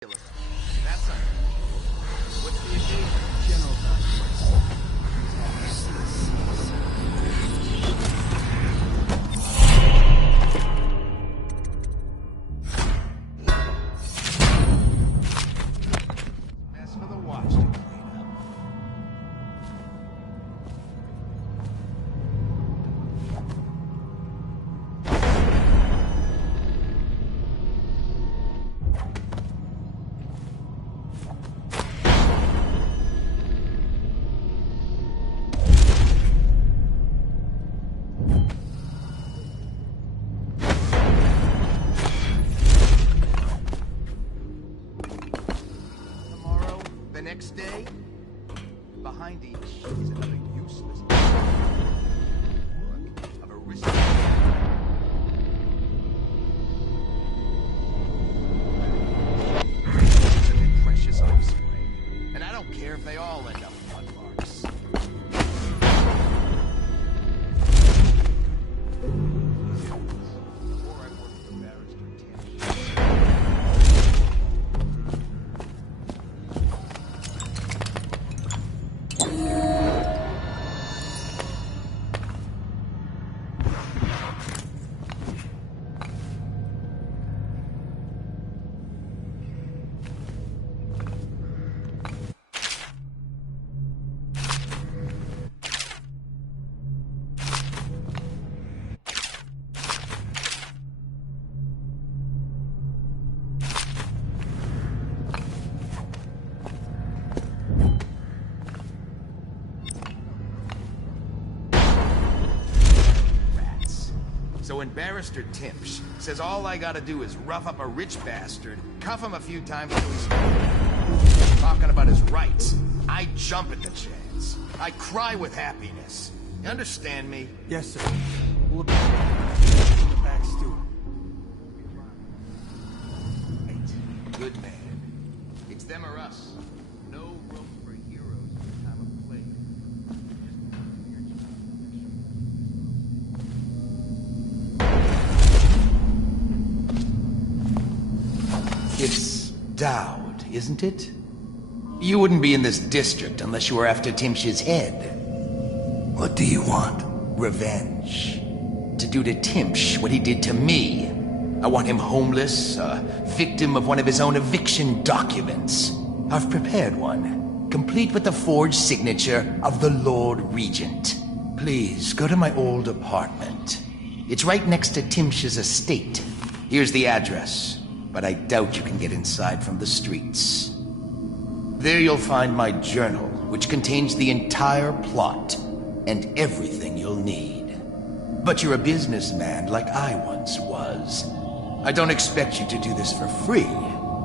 That's what's the occasion? General mess for the watch to clean up. The next day, behind each is another useless of aristocrat. It's a precious offspring, and I don't care if they all end up blood marks. Before I worked for Barrister Tim. So when Barrister Timpsh says all I gotta do is rough up a rich bastard, cuff him a few times till he's talking about his rights, I jump at the chance. I cry with happiness. You understand me? Yes, sir. We'll be in the back stew. Good man. It's them or us. No room for heroes in time of plague. It's Dowd, isn't it? You wouldn't be in this district unless you were after Timpsh's head. What do you want? Revenge. To do to Timpsh what he did to me. I want him homeless, a victim of one of his own eviction documents. I've prepared one, complete with the forged signature of the Lord Regent. Please, go to my old apartment. It's right next to Timpsh's estate. Here's the address, but I doubt you can get inside from the streets. There you'll find my journal, which contains the entire plot and everything you'll need. But you're a businessman like I once was. I don't expect you to do this for free.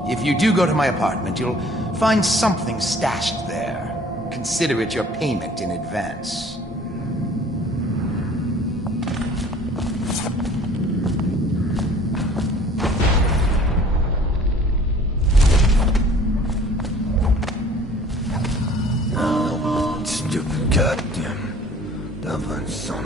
If you do go to my apartment, you'll find something stashed there. Consider it your payment in advance. Stupid goddamn Dublin son.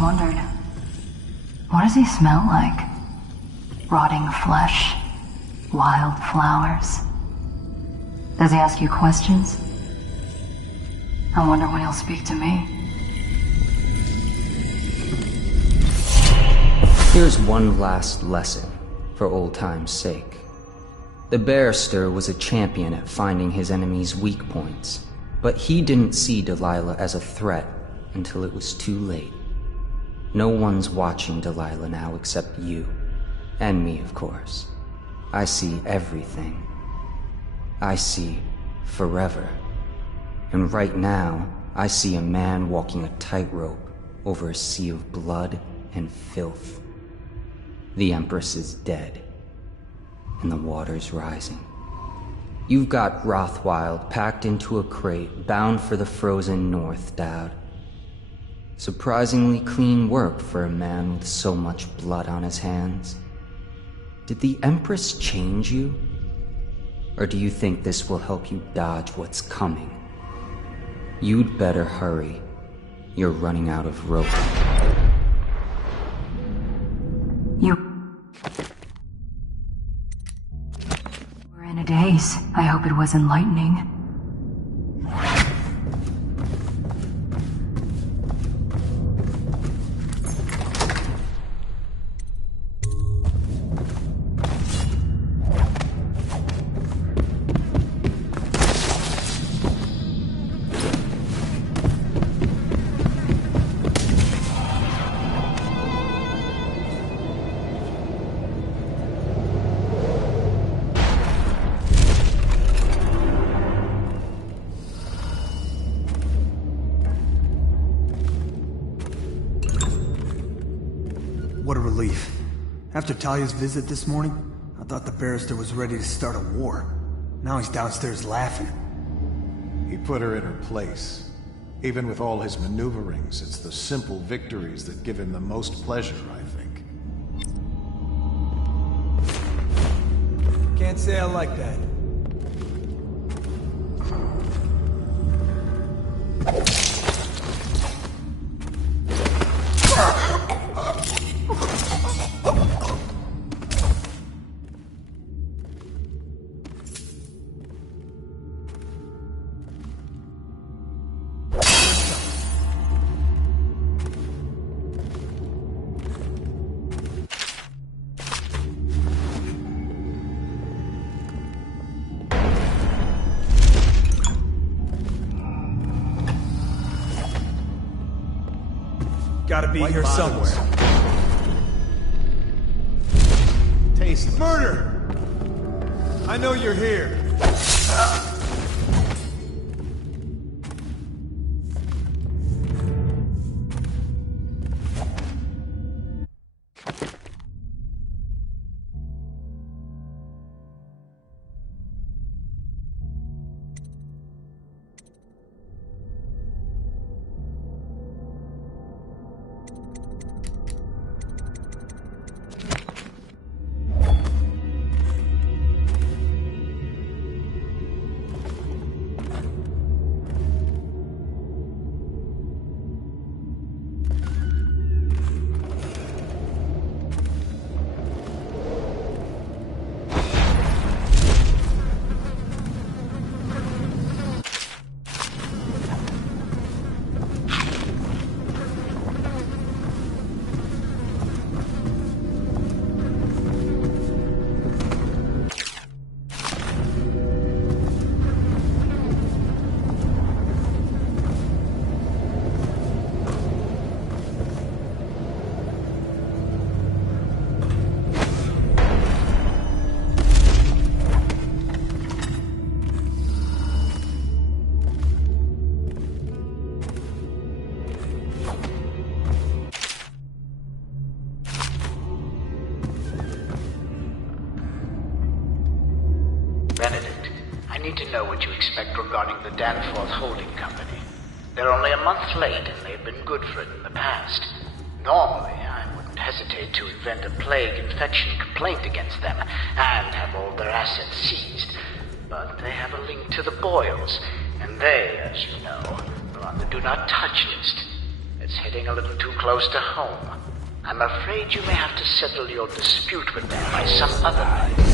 wondered, what does he smell like? Rotting flesh? Wild flowers? Does he ask you questions? I wonder when he'll speak to me. Here's one last lesson, for old time's sake. The barrister was a champion at finding his enemies' weak points, but he didn't see Delilah as a threat until it was too late. No one's watching Delilah now except you. And me, of course. I see everything. I see forever. And right now, I see a man walking a tightrope over a sea of blood and filth. The Empress is dead, and the water's rising. You've got Rothwild packed into a crate, bound for the frozen north, Dowd. Surprisingly clean work for a man with so much blood on his hands. Did the Empress change you? Or do you think this will help you dodge what's coming? You'd better hurry. You're running out of rope. We're in a daze. I hope it was enlightening. What a relief. After Talia's visit this morning, I thought the barrister was ready to start a war. Now he's downstairs laughing. He put her in her place. Even with all his maneuverings, it's the simple victories that give him the most pleasure, I think. Can't say I like that. Gotta be here somewhere. Taste it. Murder! I know you're here. Benedict, I need to know what you expect regarding the Danforth Holding Company. They're only a month late, and they've been good for it in the past. Normally, I wouldn't hesitate to invent a plague infection complaint against them and have all their assets seized. But they have a link to the Boyles, and they, as you know, are on the Do Not Touch list. it's hitting a little too close to home. I'm afraid you may have to settle your dispute with them by some other means.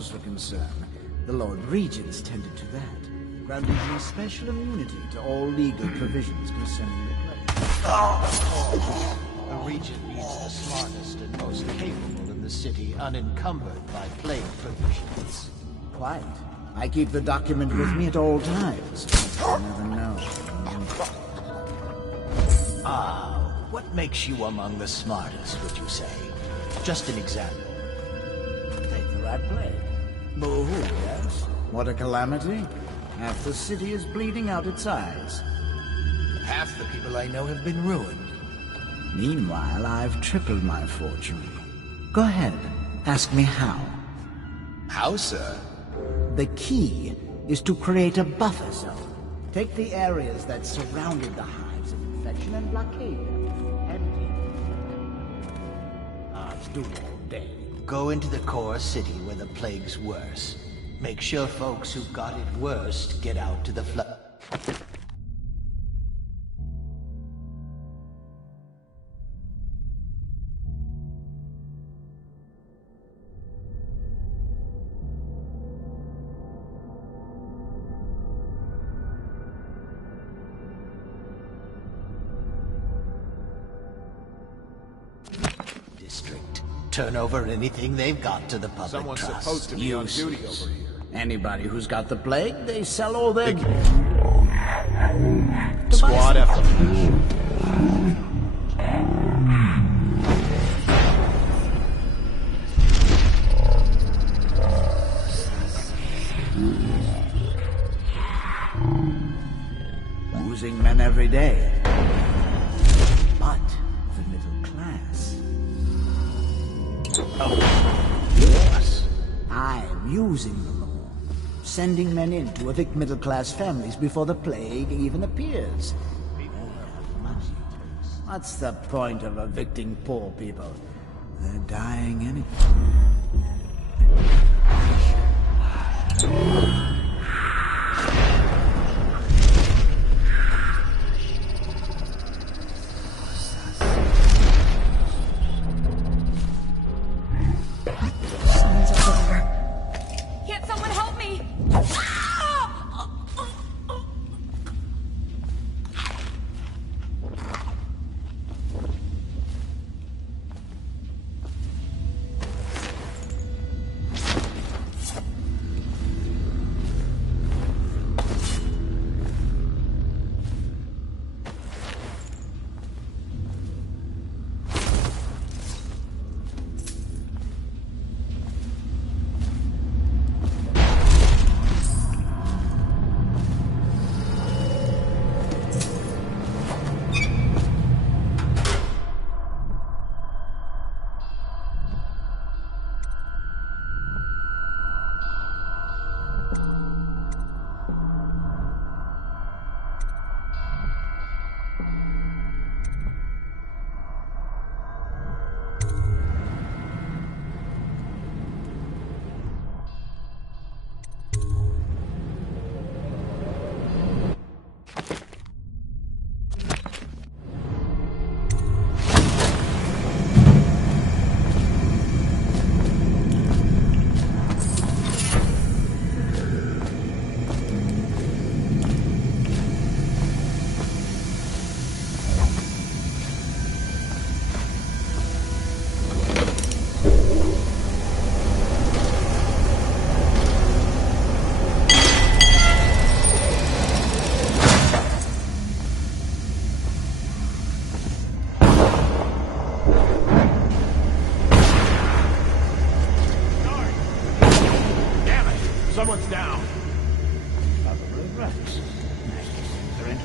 For concern. The Lord Regents tended to that, granting me special immunity to all legal provisions concerning the plague. The Regent needs the smartest and most capable in the city, unencumbered by plague provisions. Quite. I keep the document with me at all times. You never know. What makes you among the smartest, would you say? Just an example. Take the rat plague. Boo, yes. What a calamity. Half the city is bleeding out its eyes. Half the people I know have been ruined. Meanwhile, I've tripled my fortune. Go ahead. Ask me how. How, sir? The key is to create a buffer zone. Take the areas that surrounded the hives of infection and blockade them. Empty. Ours do all day. Go into the core city where the plague's worse. Make sure folks who got it worst get out to the flood. District. Turn over anything they've got to the public Someone's trust. supposed to be on duty over here. Anybody who's got the plague, they sell all their... Squad effort. Losing men every day. But the middle class... Yes. I'm using the law. Sending men in to evict middle-class families before the plague even appears. What's the point of evicting poor people? They're dying anyway. Can't someone help me?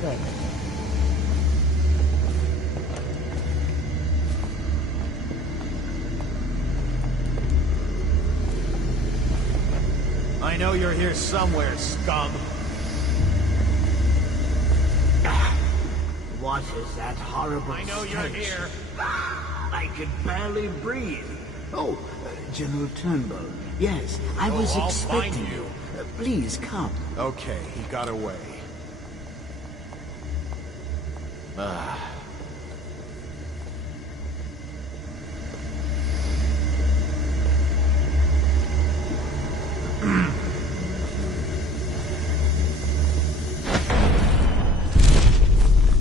effect. I know you're here somewhere, scum. What is that horrible I know you're stench? here. I can barely breathe. Oh, General Turnbull. Yes, I was I'll expecting find you. Please come. Okay, he got away.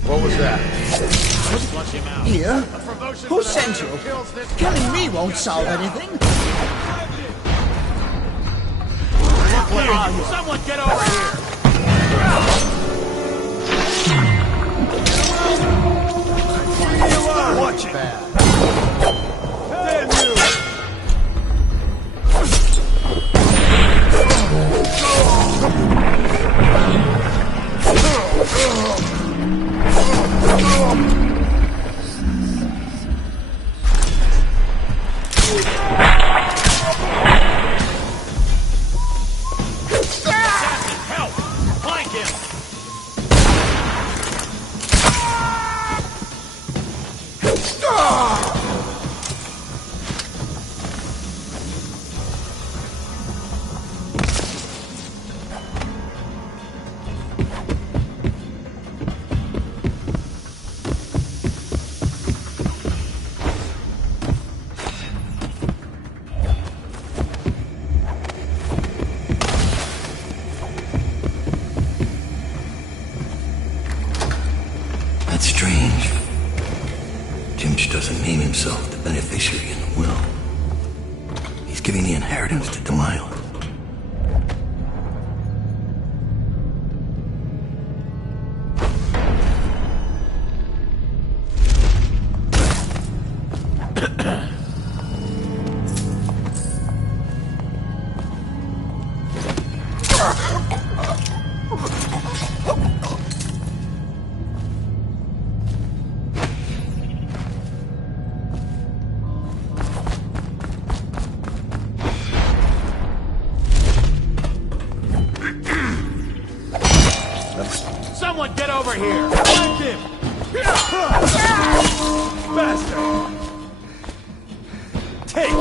What was that? Flush him out. Here? A promotion Who for the sent man you? who kills this Killing me won't solve anything. Where are you? Someone get over here! Watch it! Damn you! Help! Flank him! That's strange. Timsh doesn't name himself the beneficiary in the will. He's giving the inheritance to Delilah. Someone get over here! Flank him! Bastard! Take!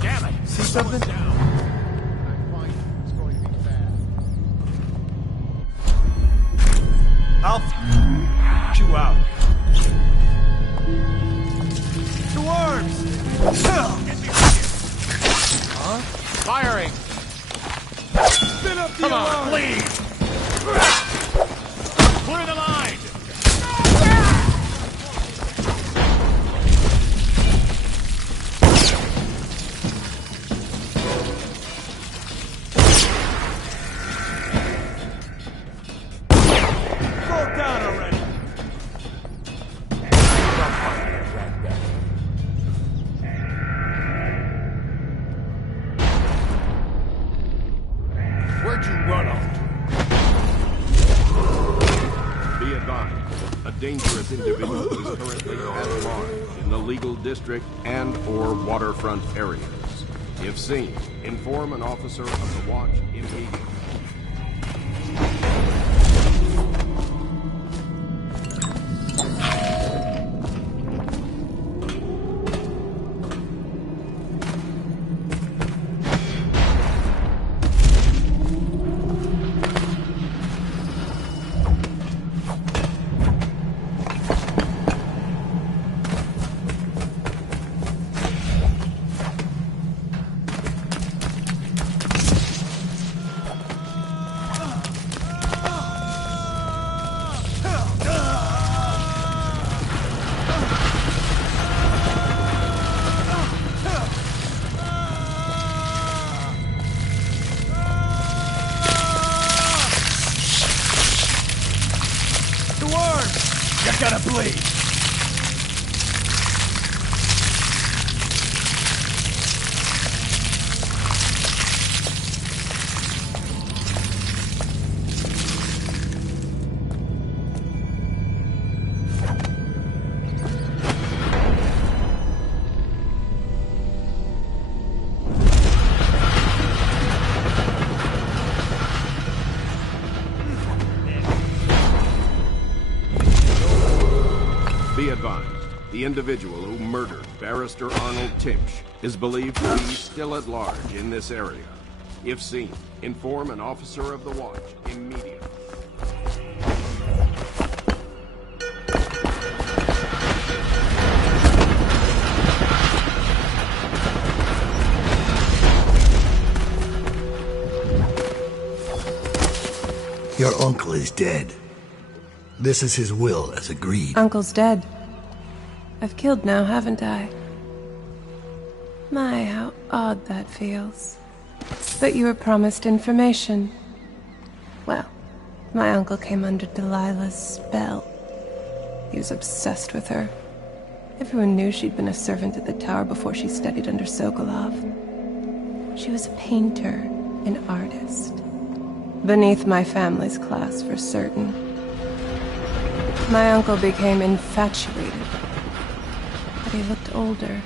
Damn it! See something? I'll f you out. Two arms! Get me back here! Huh? Firing! Spin up the Come on, please! Clear the line! Fall down already! Where'd you run off to? Be advised, a dangerous individual is currently at large in the legal district and/or waterfront areas. If seen, inform an officer of the watch immediately. Gotta bleed. Be advised, the individual who murdered Barrister Arnold Timpsch is believed to be still at large in this area. If seen, inform an officer of the watch immediately. Your uncle is dead. This is his will, as agreed. Uncle's dead. I've killed now, haven't I? My, how odd that feels. But you were promised information. Well, my uncle came under Delilah's spell. He was obsessed with her. Everyone knew she'd been a servant at the tower before she studied under Sokolov. She was a painter, an artist. Beneath my family's class, for certain. My uncle became infatuated. But he looked older.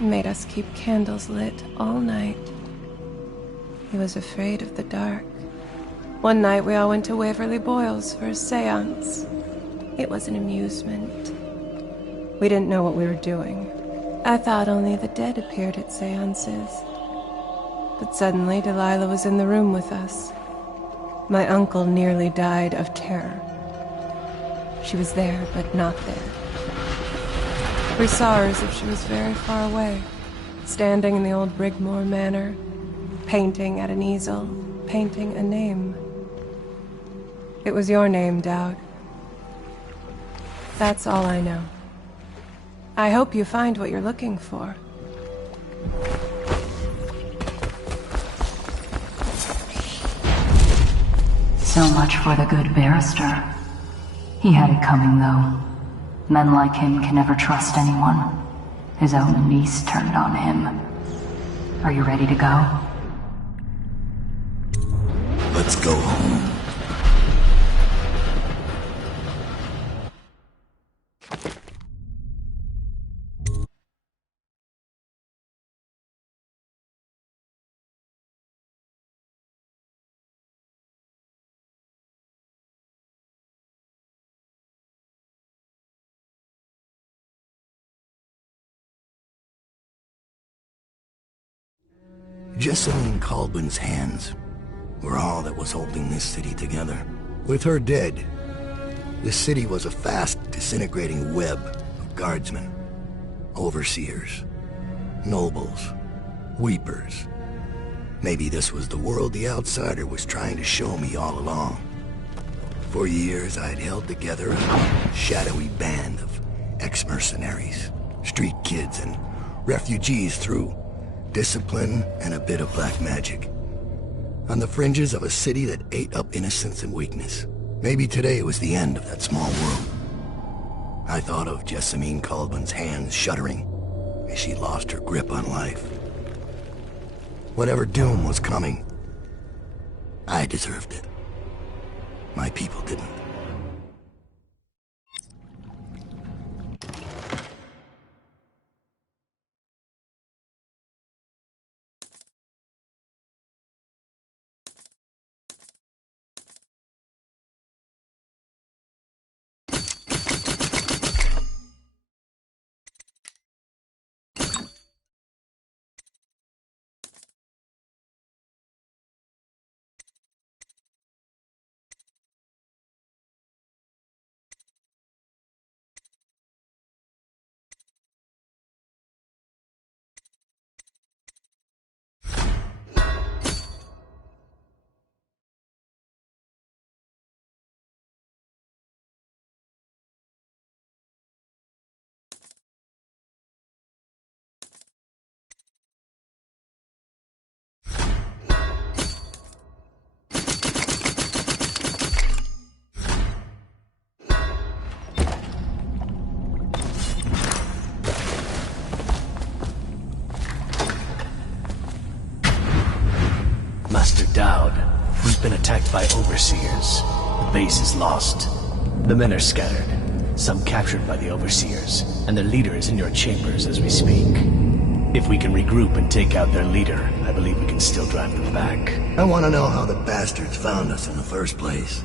Made us keep candles lit all night. He was afraid of the dark. One night we all went to Waverly Boyle's for a seance. It was an amusement. We didn't know what we were doing. I thought only the dead appeared at seances. But suddenly Delilah was in the room with us. My uncle nearly died of terror. She was there, but not there. We saw her as if she was very far away, standing in the old Brigmore Manor, painting at an easel, painting a name. It was your name, Dowd. That's all I know. I hope you find what you're looking for. So much for the good barrister. He had it coming, though. Men like him can never trust anyone. His own niece turned on him. Are you ready to go? Let's go home. Jessamine Colbin's hands were all that was holding this city together. With her dead, this city was a fast disintegrating web of guardsmen, overseers, nobles, weepers. Maybe this was the world the outsider was trying to show me all along. For years, I'd held together a shadowy band of ex-mercenaries, street kids, and refugees through discipline and a bit of black magic. On the fringes of a city that ate up innocence and weakness. Maybe today was the end of that small world. I thought of Jessamine Colbin's hands shuddering as she lost her grip on life. Whatever doom was coming, I deserved it. My people didn't. been attacked by overseers. The base is lost. The men are scattered, some captured by the overseers, and their leader is in your chambers as we speak. If we can regroup and take out their leader, I believe we can still drive them back. I want to know how the bastards found us in the first place.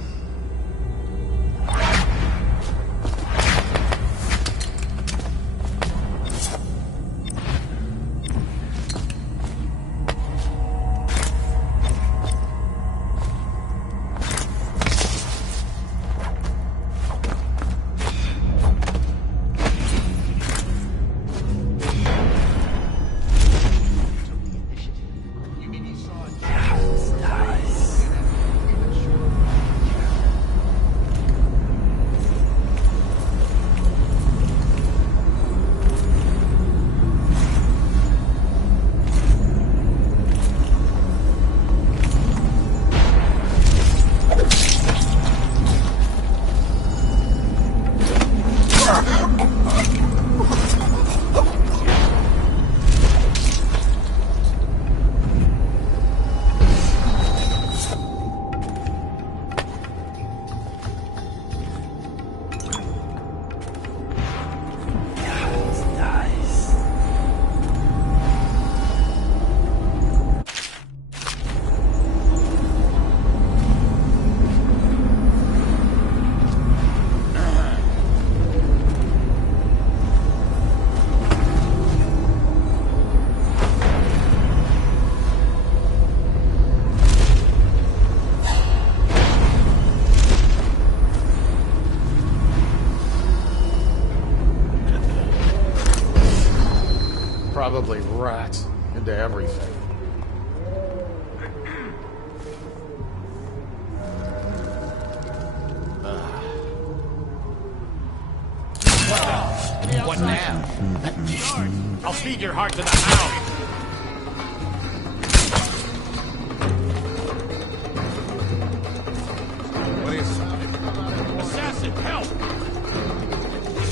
Probably rats into everything. What now? I'll feed your heart to the hound. What is it? Assassin, help!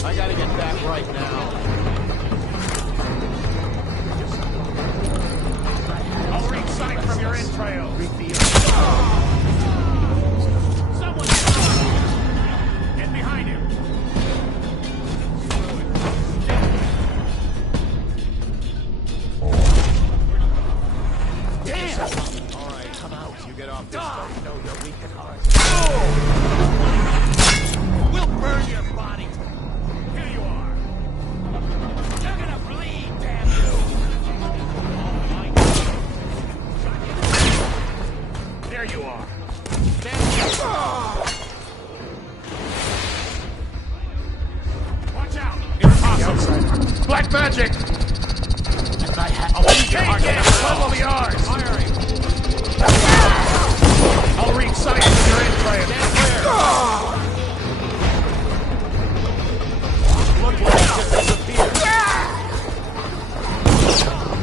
I gotta get back right now. I'll read sight from your entrails. Someone get behind him. Damn! All right, come out. You get off this boat. You know you're weak at heart. We'll burn your body. Here you are. You're gonna bleed, damn you. There you are. Watch out. Impossible. Black magic. I'll beat your heart to level the R's. Firing. I'll read sight with your entrails. Look like it just disappeared.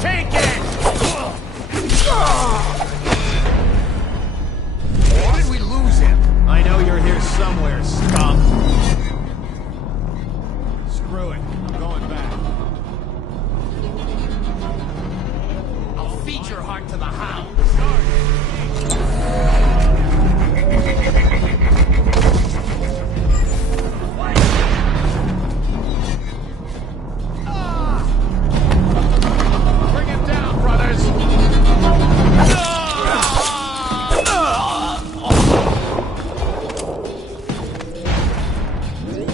Take it! Why did we lose him? I know you're here somewhere, scum. Screw it. I'm going back. I'll feed your heart to the hound. Bring him down, brothers!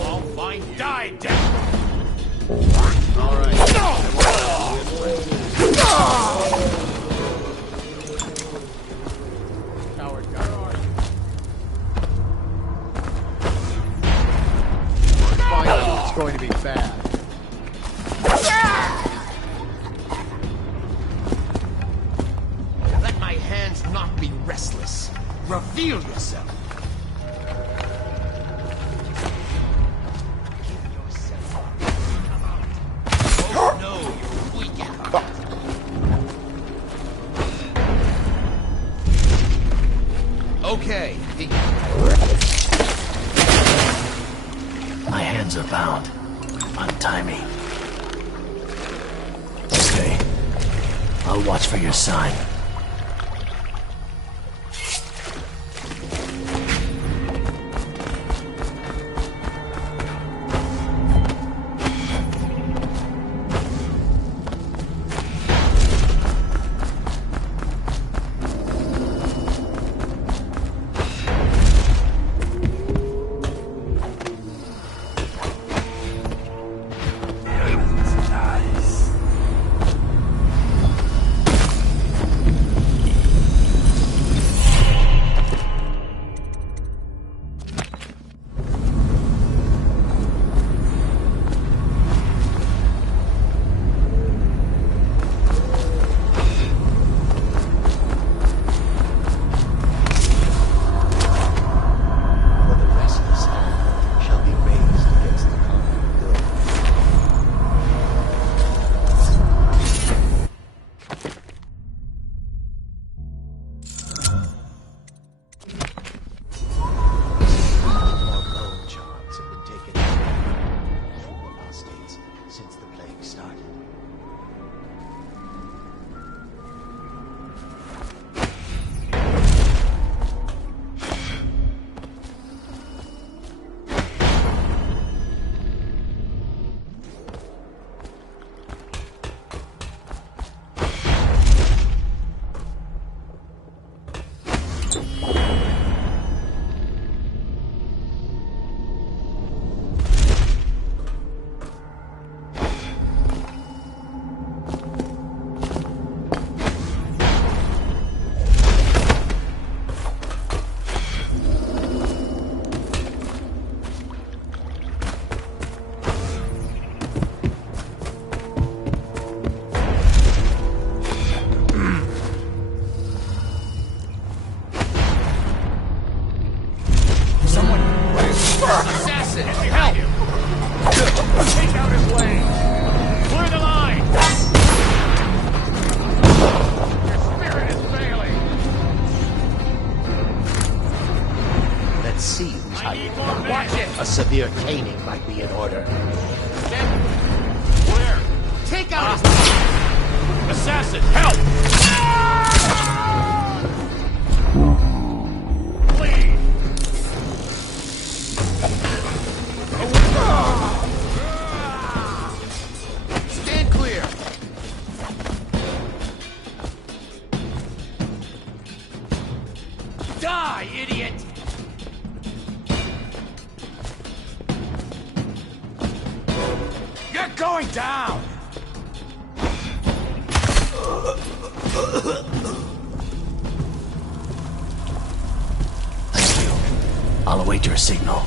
All fine, die, death! All right. Coward, where are you? Finally, it's going to be bad. Let my hands not be restless. Reveal yourself. Give yourself up. Come out. Oh no, you're weak at heart. Okay. My hands are bound. Untie me. Okay. I'll watch for your sign. assassin! Help! Take out his way! Clear the line! Your spirit is failing! Let's see who's I need hiding. more men! Watch it! A severe caning might be in order. Where? Take out Assassin, help! Flee! Stand clear! Die, idiot! You're going down! Thank you. I'll await your signal.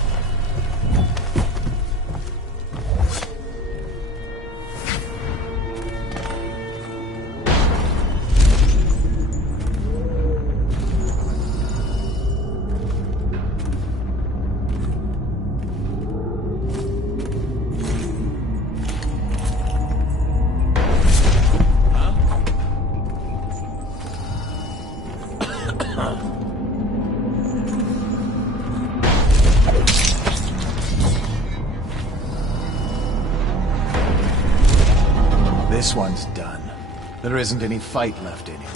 This one's done. There isn't any fight left in him.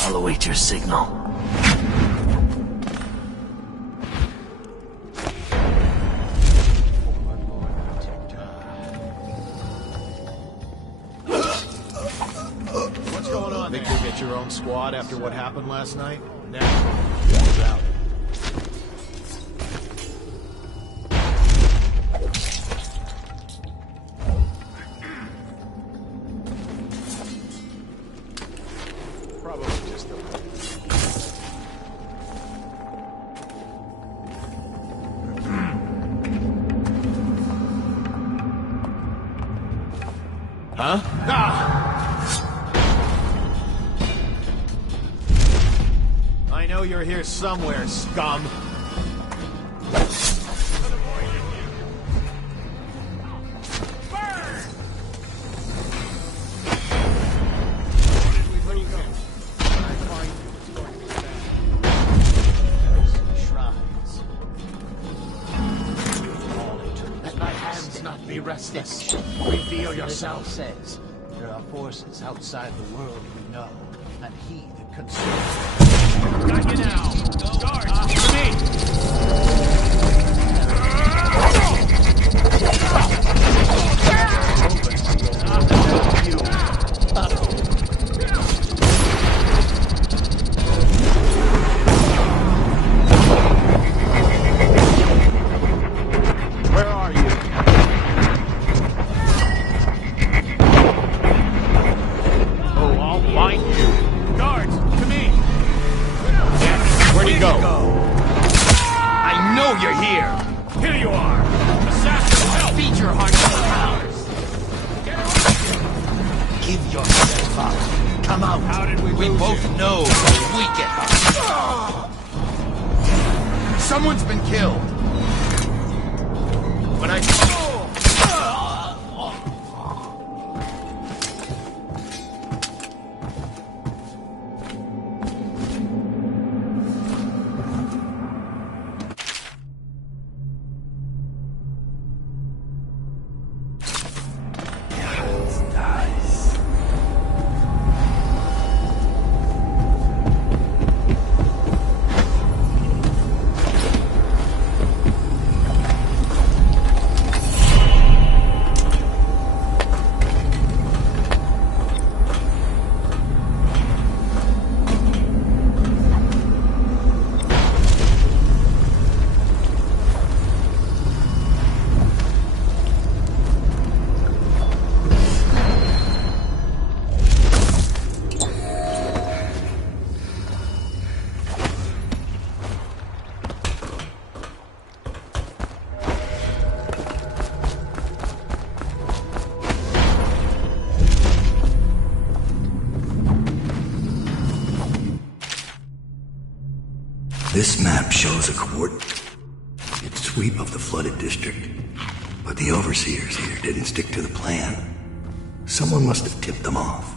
I'll await your signal. Think you'll get your own squad after what happened last night? Never. Doubt it. Probably just the Huh? I know you're here somewhere, scum. Restless. Reveal yourself. Says there are forces outside the world we know, and he that consumes. Got you now. Guards, to me. Where are you? Oh, I'll find you. Guards, to me. Where'd he go? I know you're here! Here you are. Assassin, help! Feed your heart to the powers! Give yourself up. Come out. How did we We lose both you? know we're weak at heart. Someone's been killed. When I... This map shows a coordinate sweep of the flooded district. But the overseers here didn't stick to the plan. Someone must have tipped them off.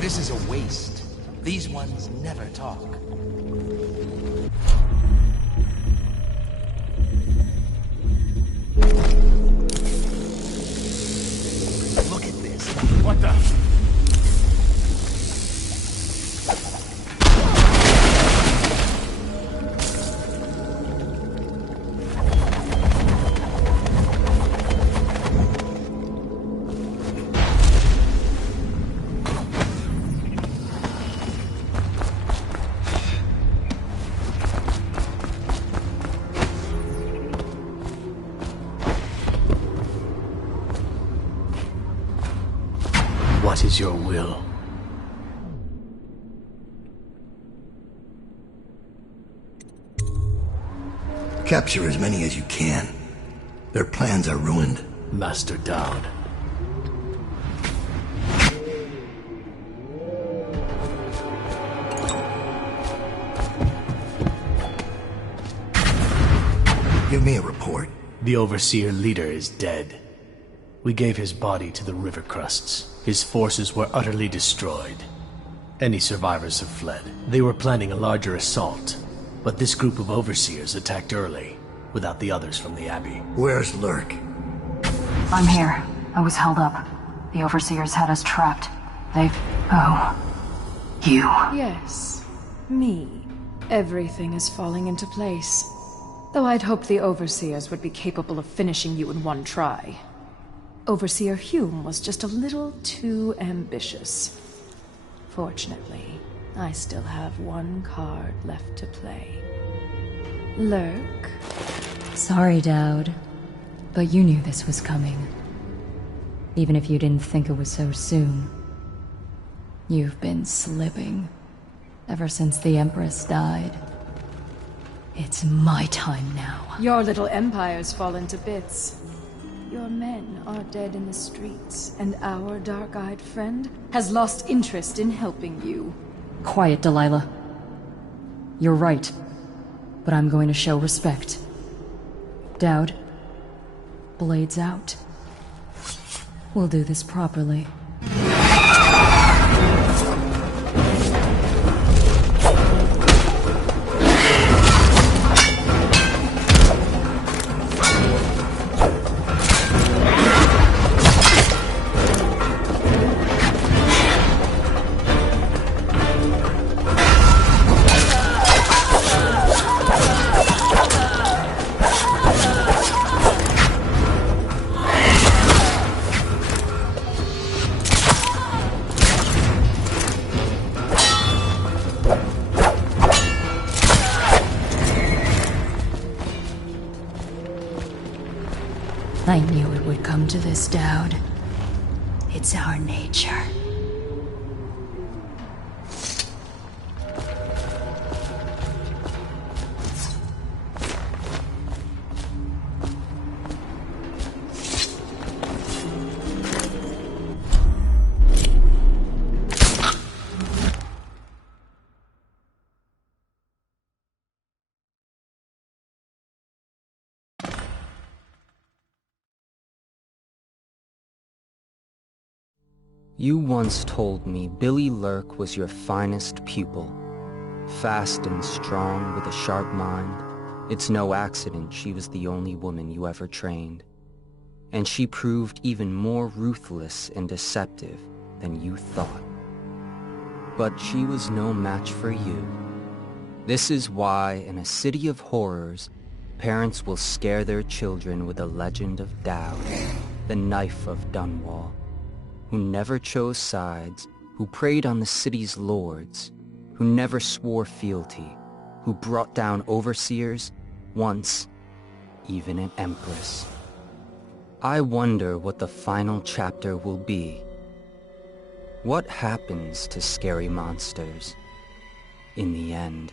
This is a waste. These ones never talk. Look at this. What the? What is your will? Capture as many as you can. Their plans are ruined. Master Dowd. Give me a report. The Overseer leader is dead. We gave his body to the river crusts. His forces were utterly destroyed. Any survivors have fled. They were planning a larger assault, but this group of Overseers attacked early, without the others from the Abbey. Where's Lurk? I'm here. I was held up. The Overseers had us trapped. Oh. You. Yes. Me. Everything is falling into place. Though I'd hoped the Overseers would be capable of finishing you in one try. Overseer Hume was just a little too ambitious. Fortunately, I still have one card left to play. Lurk? Sorry, Dowd. But you knew this was coming. Even if you didn't think it was so soon. You've been slipping. Ever since the Empress died. It's my time now. Your little empire's fallen to bits. Your men are dead in the streets, and our dark-eyed friend has lost interest in helping you. Quiet, Delilah. You're right. But I'm going to show respect. Dowd, blades out. We'll do this properly. I knew it would come to this, Dowd. It's our nature. You once told me Billy Lurk was your finest pupil. Fast and strong with a sharp mind. It's no accident she was the only woman you ever trained. And she proved even more ruthless and deceptive than you thought. But she was no match for you. This is why, in a city of horrors, parents will scare their children with the legend of Dowd, the knife of Dunwall, who never chose sides, who preyed on the city's lords, who never swore fealty, who brought down overseers once even an empress. I wonder what the final chapter will be. What happens to scary monsters in the end?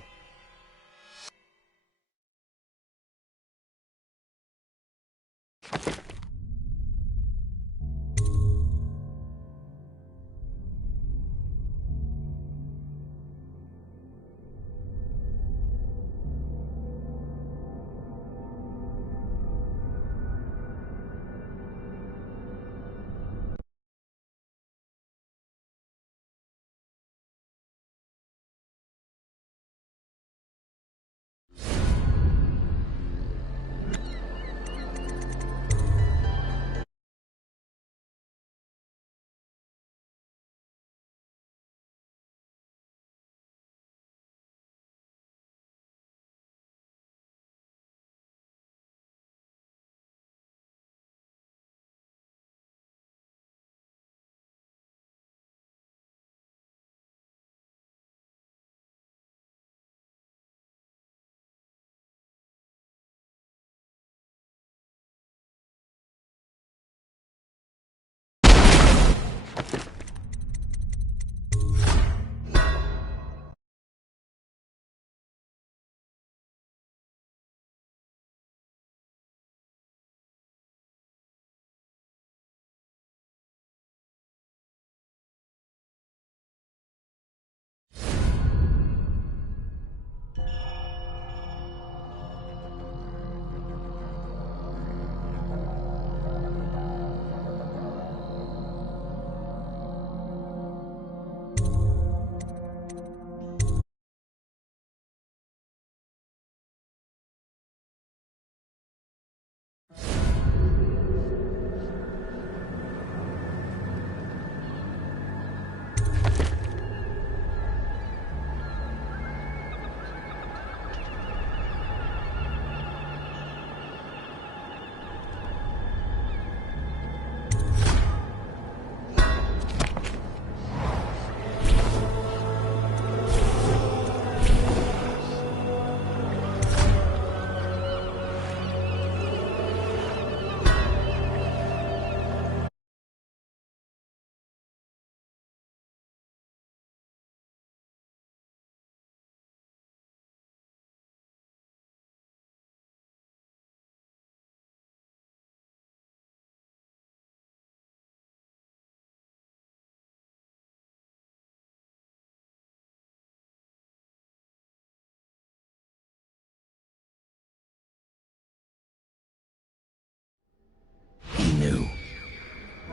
He knew.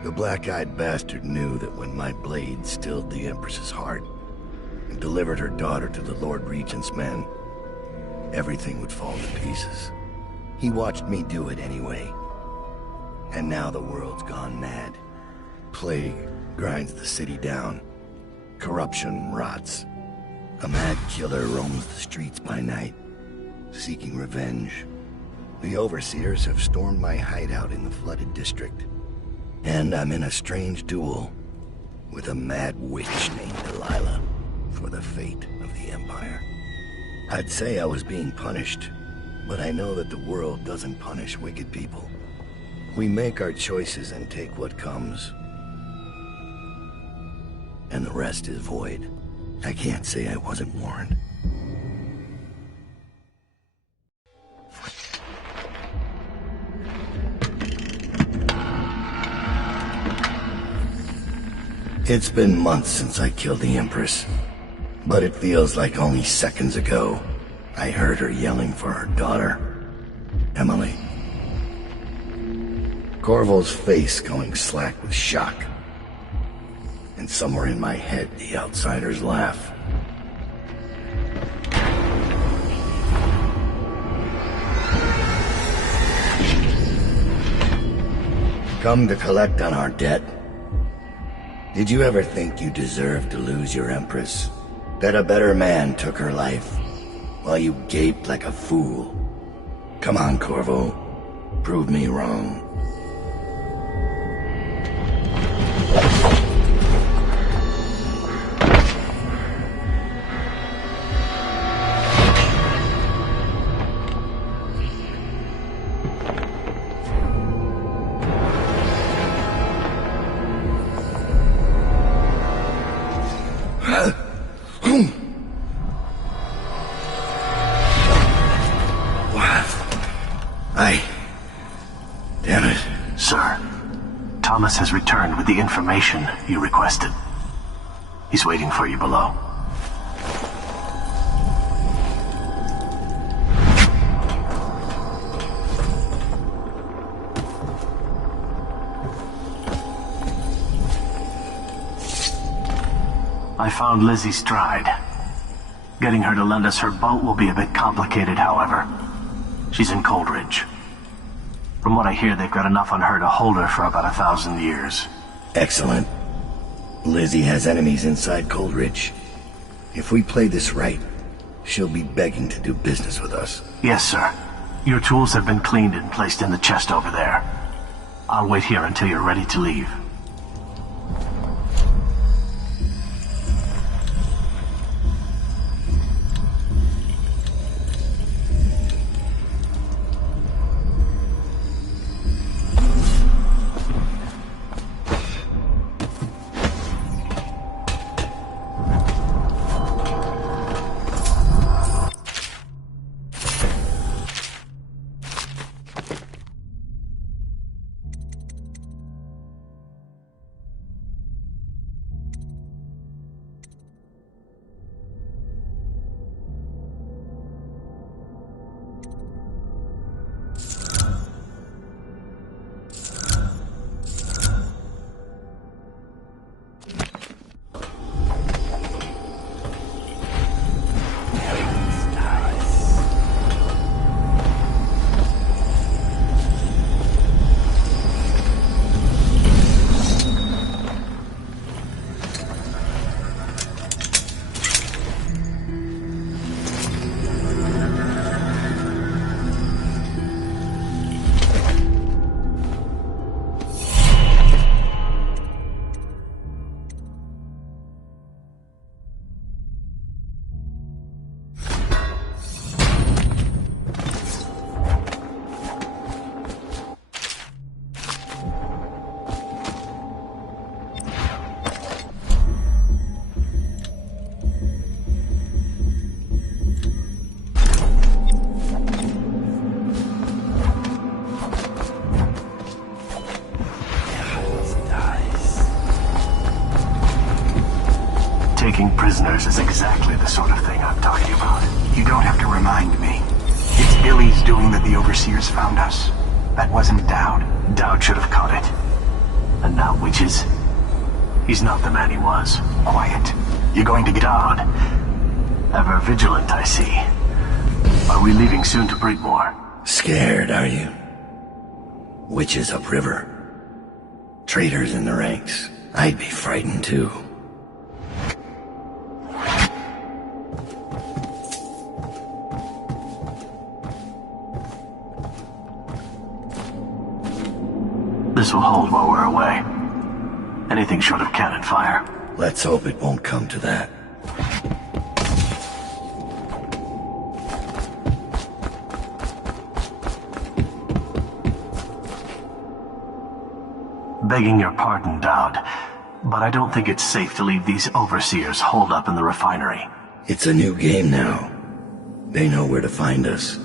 The black-eyed bastard knew that when my blade stilled the Empress's heart and delivered her daughter to the Lord Regent's men, everything would fall to pieces. He watched me do it anyway. And now the world's gone mad. Plague grinds the city down. Corruption rots. A mad killer roams the streets by night, seeking revenge. The overseers have stormed my hideout in the flooded district. And I'm in a strange duel with a mad witch named Delilah for the fate of the Empire. I'd say I was being punished, but I know that the world doesn't punish wicked people. We make our choices and take what comes. And the rest is void. I can't say I wasn't warned. It's been months since I killed the Empress, but it feels like only seconds ago I heard her yelling for her daughter, Emily. Corvo's face going slack with shock, and somewhere in my head the outsiders laugh. Come to collect on our debt. Did you ever think you deserved to lose your Empress? That a better man took her life, while you gaped like a fool? Come on, Corvo. Prove me wrong. Thomas has returned with the information you requested. He's waiting for you below. I found Lizzie Stride. Getting her to lend us her boat will be a bit complicated, however. She's in Coldridge. From what I hear, they've got enough on her to hold her for about 1,000 years. Excellent. Lizzie has enemies inside Coldridge. If we play this right, she'll be begging to do business with us. Yes, sir. Your tools have been cleaned and placed in the chest over there. I'll wait here until you're ready to leave. Taking prisoners is exactly the sort of thing I'm talking about. You don't have to remind me. It's Billy's doing that the Overseers found us. That wasn't Dowd. Dowd should have caught it. And now Witches? He's not the man he was. Quiet. You're going to get Dowd. Ever vigilant, I see. Are we leaving soon to Brigmore? Scared, are you? Witches upriver. Traitors in the ranks. I'd be frightened too. This will hold while we're away. Anything short of cannon fire. Let's hope it won't come to that. Begging your pardon, Dowd, but I don't think it's safe to leave these Overseers holed up in the refinery. It's a new game now. They know where to find us.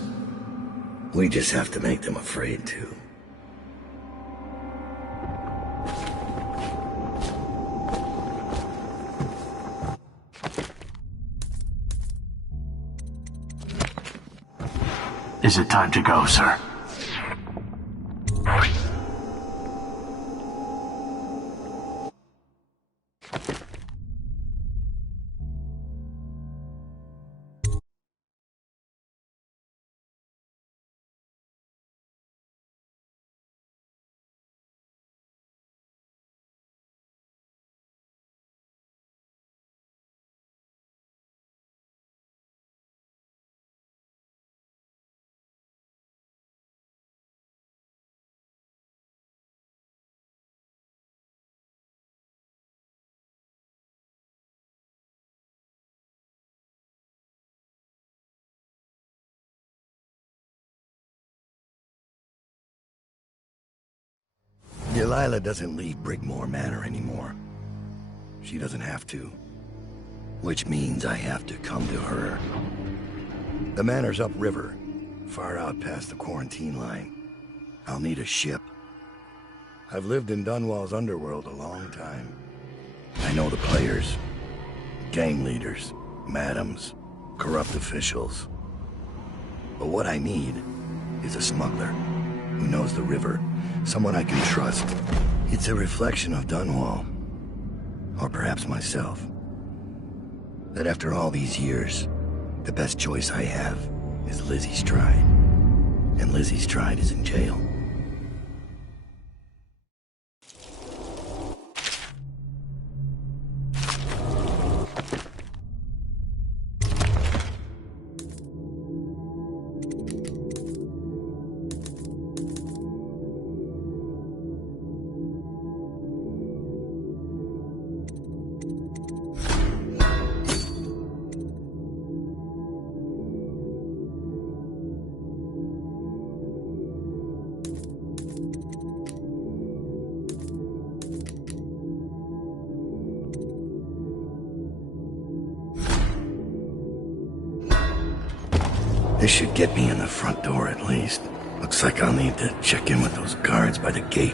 We just have to make them afraid to. Is it time to go, sir? Delilah doesn't leave Brigmore Manor anymore. She doesn't have to. Which means I have to come to her. The manor's upriver, far out past the quarantine line. I'll need a ship. I've lived in Dunwall's underworld a long time. I know the players, gang leaders, madams, corrupt officials. But what I need is a smuggler who knows the river, someone I can trust. It's a reflection of Dunwall, or perhaps myself, that after all these years, the best choice I have is Lizzie Stride. And Lizzie Stride is in jail. This should get me in the front door at least. Looks like I'll need to check in with those guards by the gate.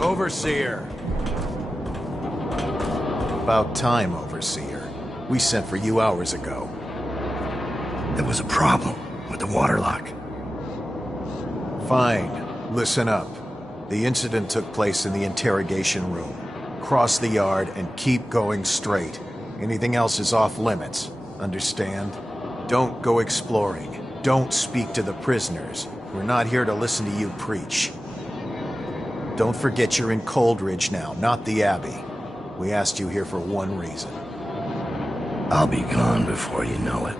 Overseer. About time, Overseer. We sent for you hours ago. There was a problem with the water lock. Fine. Listen up. The incident took place in the interrogation room. Cross the yard and keep going straight. Anything else is off limits. Understand? Don't go exploring. Don't speak to the prisoners. We're not here to listen to you preach. Don't forget you're in Coldridge now, not the Abbey. We asked you here for one reason. I'll be gone before you know it.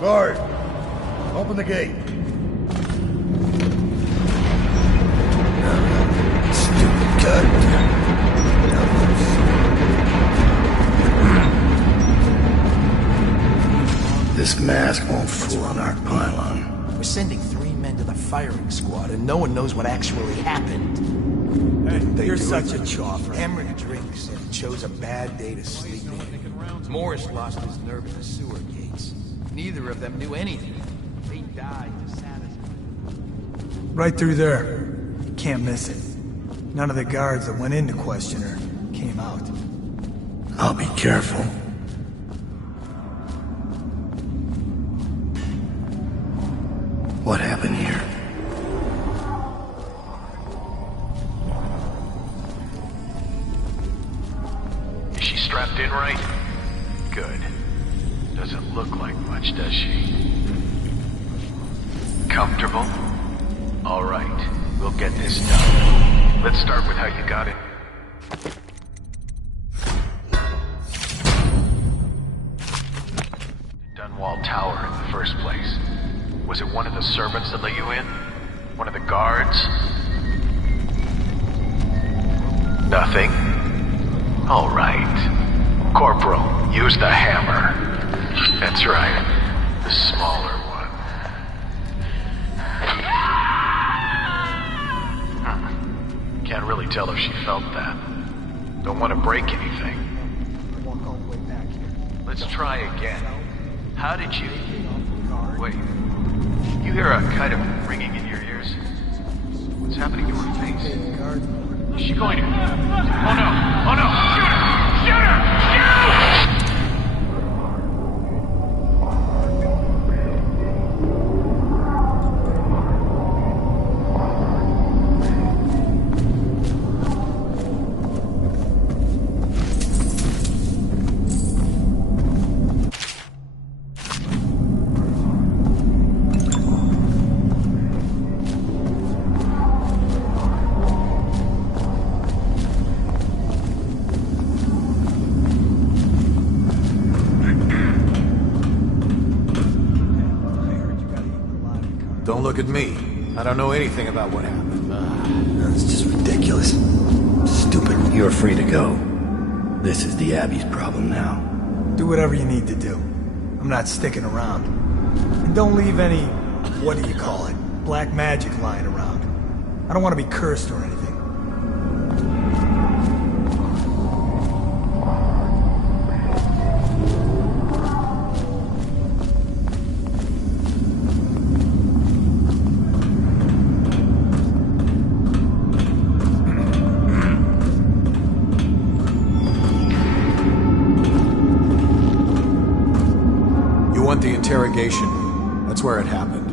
Guard! Open the gate. Stupid gun. This mask won't fool an arc pylon. We're sending 3 men to the firing squad, and no one knows what actually happened. Hey, you're such a chopper. Cameron drinks and chose a bad day to sleep in. Morris lost his nerve at the sewer gates. Neither of them knew anything. They died to satisfy. Right through there. Can't miss it. None of the guards that went in to question her came out. I'll be careful. What happened here? Is she strapped in right? Good. Doesn't look like much, does she? Comfortable? All right. We'll get this done. Let's start with how you got it. Dunwall Tower in the first place. Was it one of the servants that let you in? One of the guards? Nothing? All right. Corporal, use the hammer. That's right. The smaller one. Can't really tell if she felt that. Don't want to break anything. Let's try again. How did you... Wait. You hear a kind of ringing in your ears? What's happening to her face? Is she going to... Oh no! Oh no! Shoot her! Shoot her! Shoot! Don't look at me. I don't know anything about what happened. That's just ridiculous. Stupid. You're free to go. This is the Abbey's problem now. Do whatever you need to do. I'm not sticking around. And don't leave any, what do you call it, black magic lying around. I don't want to be cursed or anything. The interrogation. That's where it happened.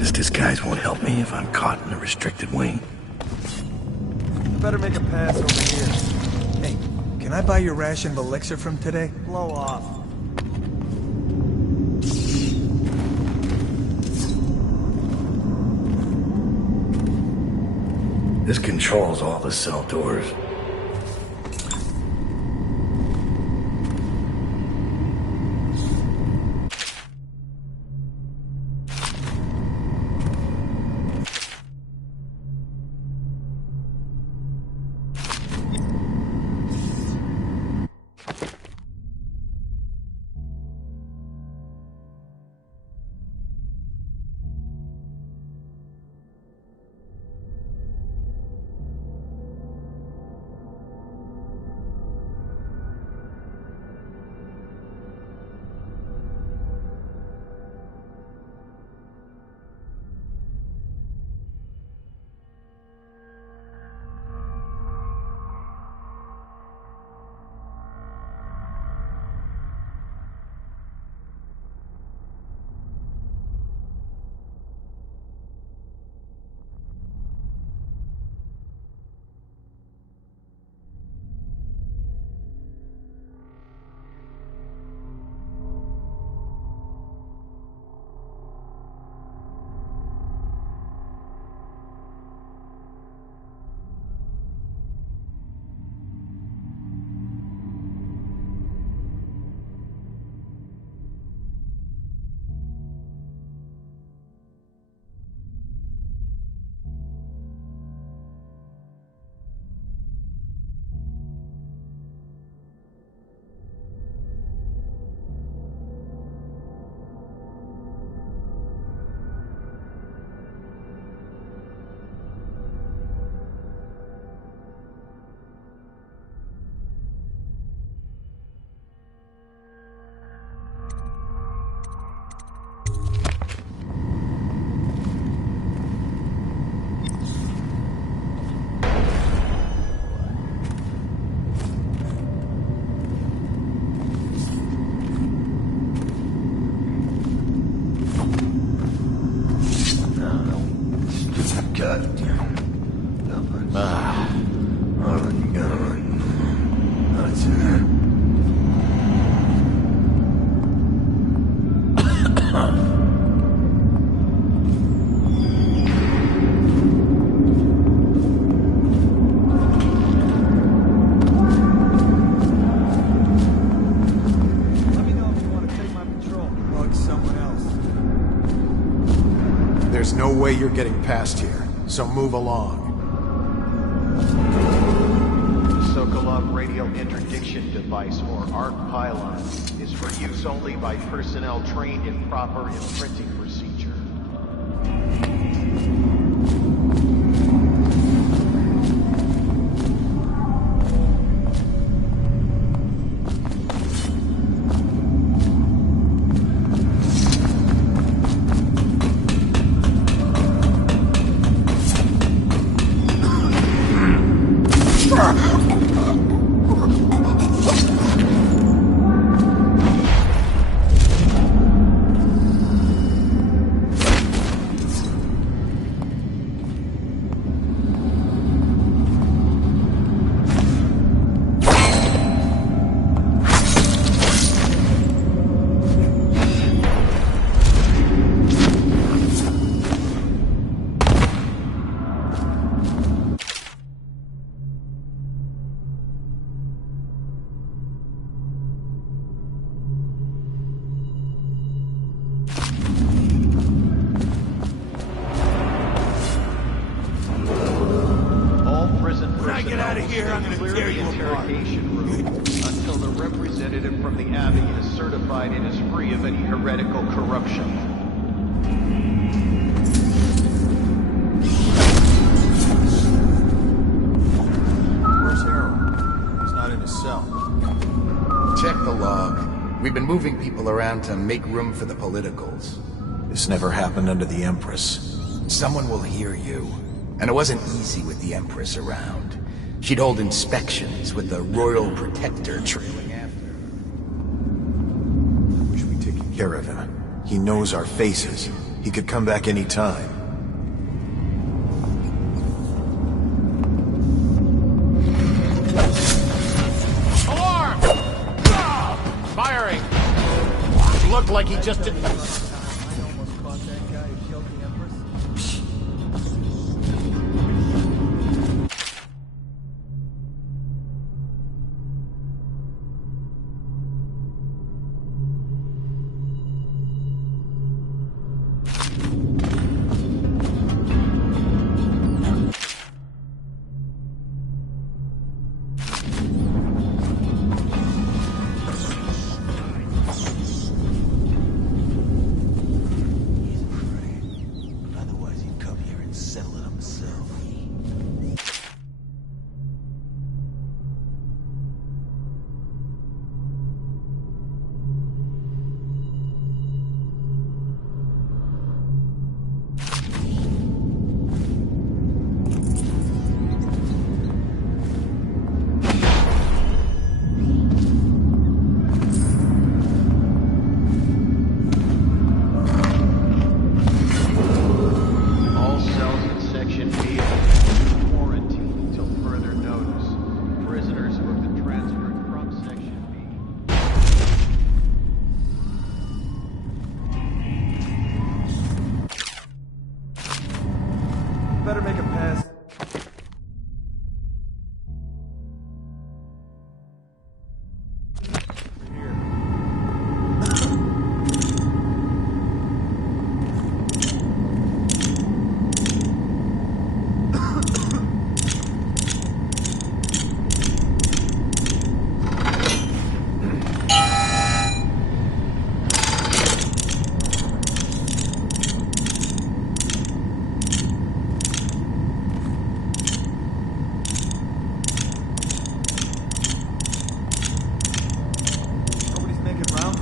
This disguise won't help me if I'm caught in a restricted wing. I better make a pass over here. Hey, can I buy your ration of elixir from today? Blow off. This controls all the cell doors. There's no way you're getting past here, so move along. The Sokolov radial interdiction device, or ARC pylon, is for use only by personnel trained in proper imprinting procedure. certified it is free of any heretical corruption. Where's Harold? He's not in his cell. Check the log. We've been moving people around to make room for the politicals. This never happened under the Empress. Someone will hear you. And it wasn't easy with the Empress around. She'd hold inspections with the Royal Protector trailing after. I wish we'd taken care of him. He knows our faces. He could come back any time. Alarm! Firing! Looked like he just did. Better make a pass.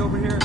Over here?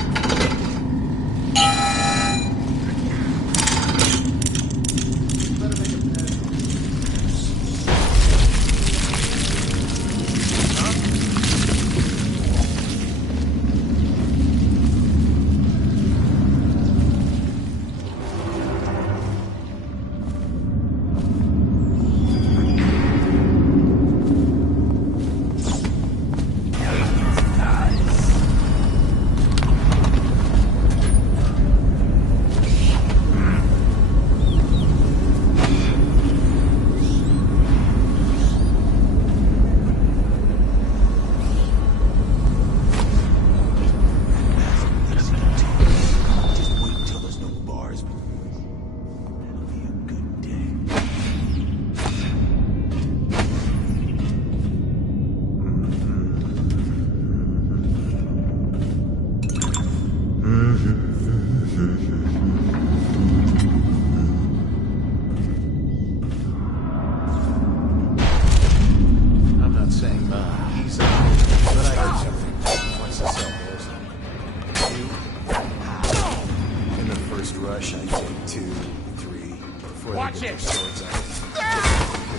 rush, I take 2, 3, before Watch they get it! their swords out.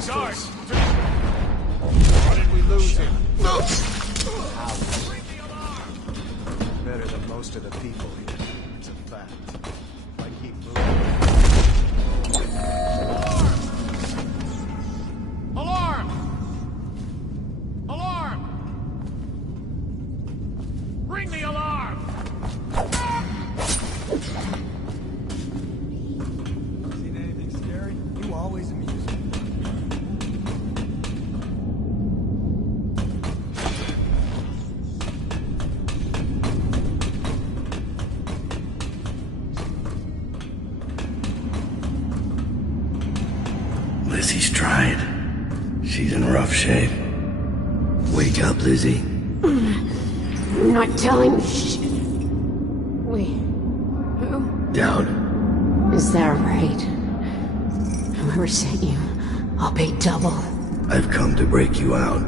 Guards! How did we lose him? Better than most of the people here. It's a fact. I keep moving. Alarm! Alarm! Ring the alarm! Seen anything scary? You always amuse me. Lizzie's tried. She's in rough shape. Wake up, Lizzie. I'm not telling shit. Wait. Who? Down. Is that right? Whoever sent you, I'll pay double. I've come to break you out.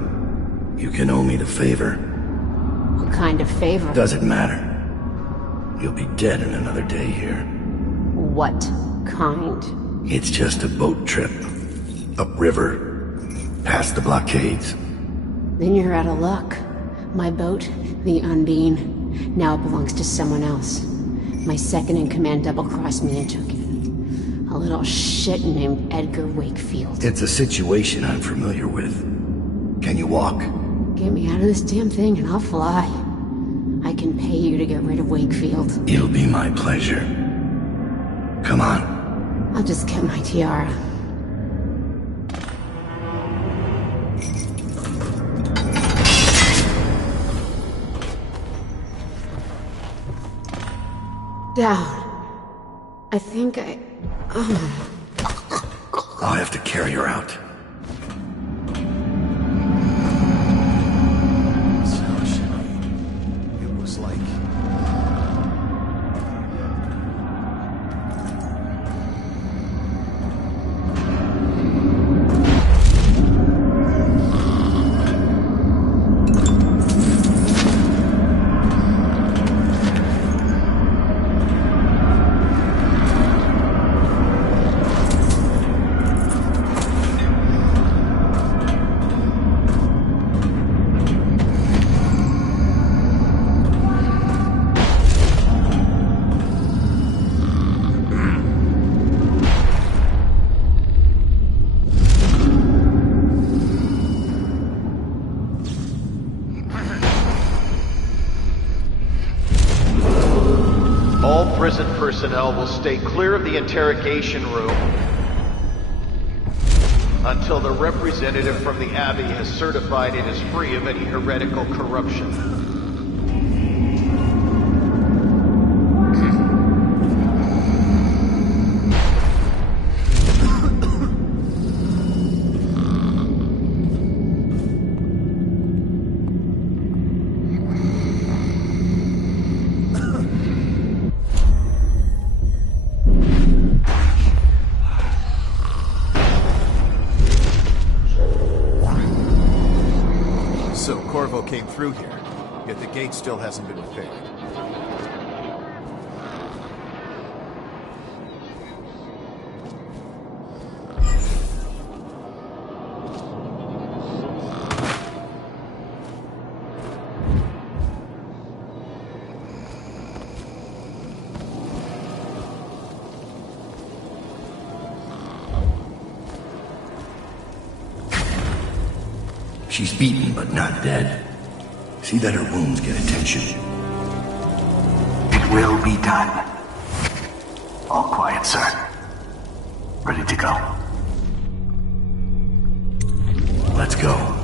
You can owe me the favor. What kind of favor? Doesn't matter. You'll be dead in another day here. What kind? It's just a boat trip. Upriver. Past the blockades. Then you're out of luck. My boat, the Undine, now it belongs to someone else. My second-in-command double-crossed me and took it. A little shit named Edgar Wakefield. It's a situation I'm familiar with. Can you walk? Get me out of this damn thing and I'll fly. I can pay you to get rid of Wakefield. It'll be my pleasure. Come on. I'll just get my tiara. Down. I think I... Oh. I'll have to carry her out. It was like... Prison personnel will stay clear of the interrogation room until the representative from the Abbey has certified it is free of any heretical corruption. Came through here, yet the gate still hasn't been repaired. She's beaten, but not dead. See that her wounds get attention. It will be done. All quiet, sir. Ready to go. Let's go.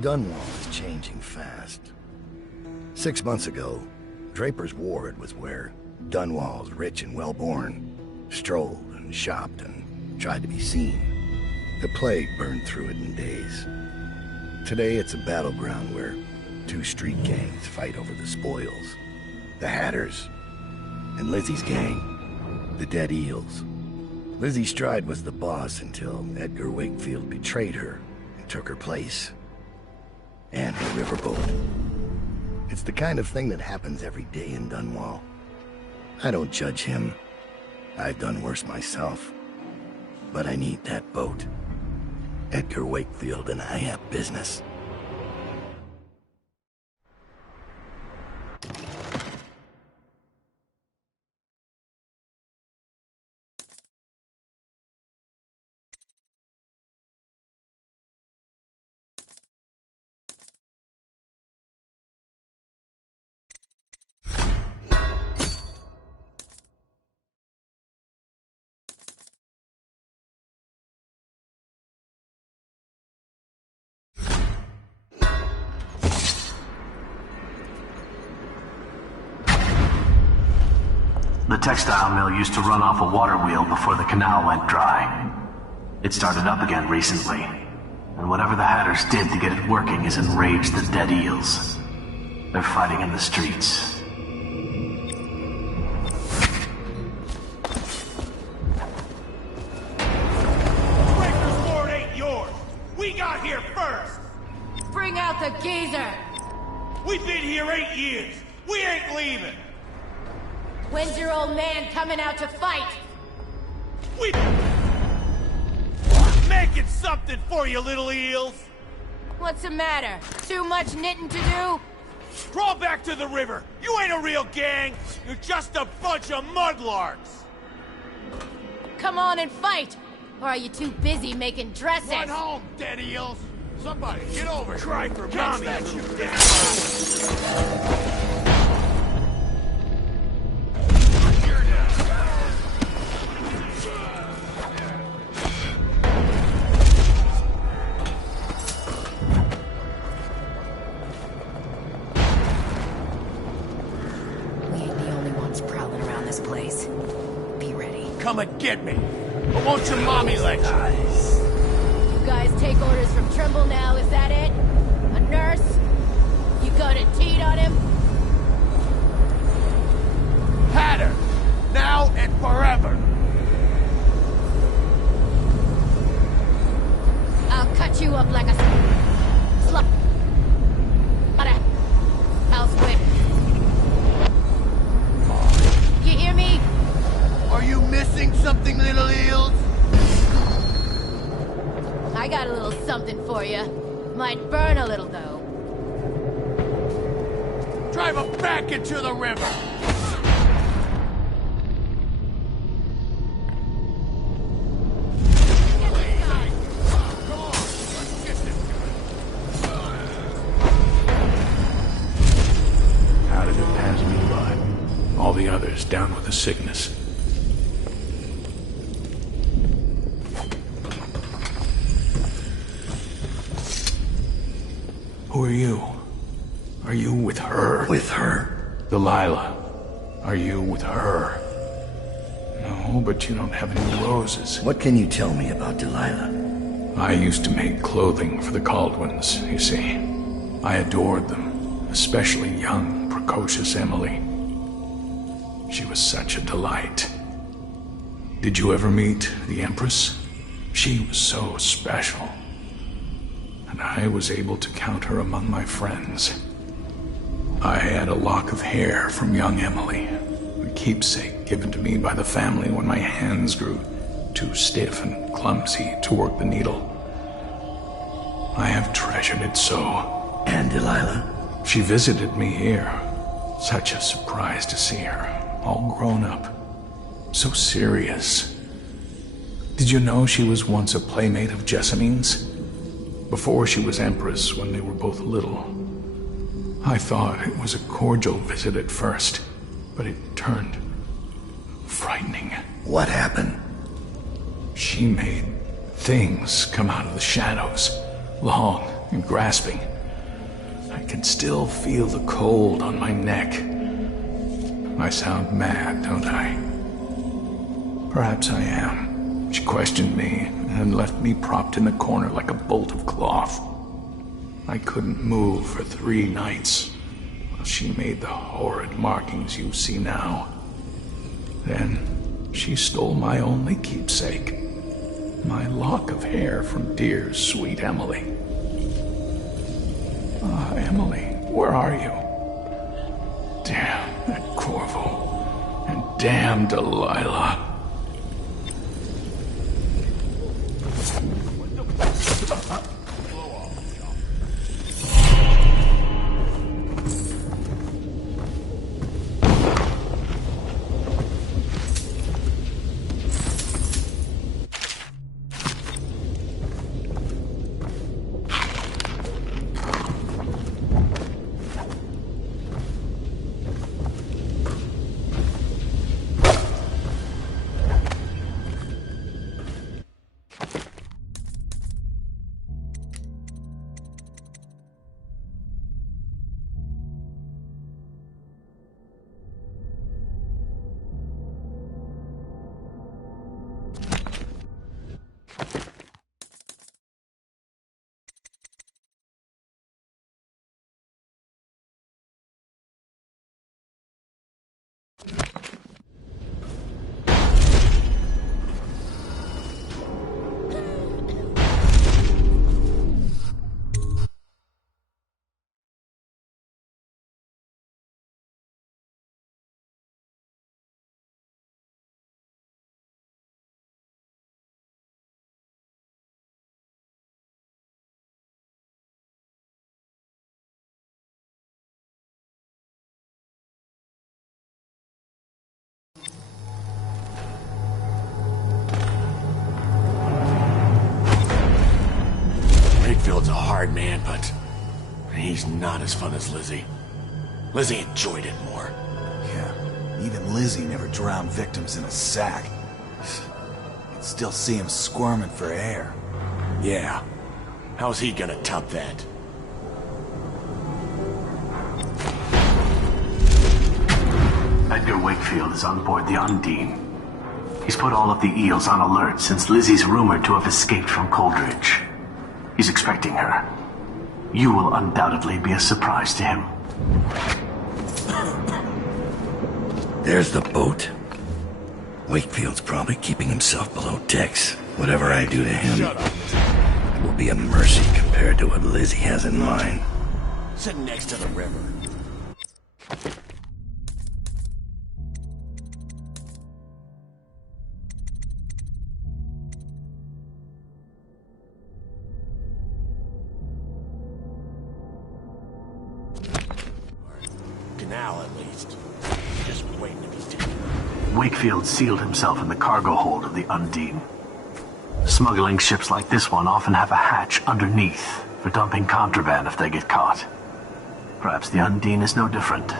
Dunwall is changing fast. 6 months ago, Draper's Ward was where Dunwall's rich and well-born strolled and shopped and tried to be seen. The plague burned through it in days. Today it's a battleground where two street gangs fight over the spoils. The Hatters and Lizzie's gang, the Dead Eels. Lizzie Stride was the boss until Edgar Wakefield betrayed her and took her place. And her riverboat. It's the kind of thing that happens every day in Dunwall. I don't judge him. I've done worse myself. But I need that boat. Edgar Wakefield and I have business. The textile mill used to run off a water wheel before the canal went dry. It started up again recently, and whatever the Hatters did to get it working has enraged the dead eels. They're fighting in the streets. Breaker's Lord ain't yours! We got here first! Bring out the geezer! We've been here 8 years! We ain't leaving! When's your old man coming out to fight? We... making something for you, little eels! What's the matter? Too much knitting to do? Crawl back to the river! You ain't a real gang! You're just a bunch of mudlarks! Come on and fight! Or are you too busy making dresses? Run home, dead eels! Somebody, get over here! Try for mommy! Place. Be ready. Come and get me! I want your mommy lecture! You guys take orders from Trimble now, is that it? A nurse? You gonna teat on him? Hatter! Now and forever! I'll cut you up like a slut. House whip. You hear me? Are you missing something, little eels? I got a little something for you. Might burn a little, though. Drive them back into the river! How did it pass me by? All the others down with the sickness. Who are you? Are you with her? With her? Delilah. Are you with her? No, but you don't have any roses. What can you tell me about Delilah? I used to make clothing for the Caldwins, you see. I adored them, especially young, precocious Emily. She was such a delight. Did you ever meet the Empress? She was so special. And I was able to count her among my friends. I had a lock of hair from young Emily, a keepsake given to me by the family when my hands grew too stiff and clumsy to work the needle. I have treasured it so. And Delilah? She visited me here. Such a surprise to see her, all grown up. So serious. Did you know she was once a playmate of Jessamine's? Before she was Empress, when they were both little. I thought it was a cordial visit at first, but it turned frightening. What happened? She made things come out of the shadows, long and grasping. I can still feel the cold on my neck. I sound mad, don't I? Perhaps I am. She questioned me and left me propped in the corner like a bolt of cloth. I couldn't move for 3 nights while she made the horrid markings you see now. Then she stole my only keepsake, my lock of hair from dear, sweet Emily. Ah, Emily, where are you? Damn that Corvo, and damn Delilah. not as fun as Lizzie. Lizzie enjoyed it more. Yeah, even Lizzie never drowned victims in a sack. You'd still see him squirming for air. Yeah. How's he gonna top that? Edgar Wakefield is on board the Undine. He's put all of the eels on alert since Lizzie's rumored to have escaped from Coldridge. He's expecting her. You will undoubtedly be a surprise to him. There's the boat. Wakefield's probably keeping himself below decks. Whatever I do to him, it will be a mercy compared to what Lizzie has in mind. Sitting next to the river. Canal, at least. Just waiting to be taken. Wakefield sealed himself in the cargo hold of the Undine. Smuggling ships like this one often have a hatch underneath for dumping contraband if they get caught. Perhaps the Undine is no different.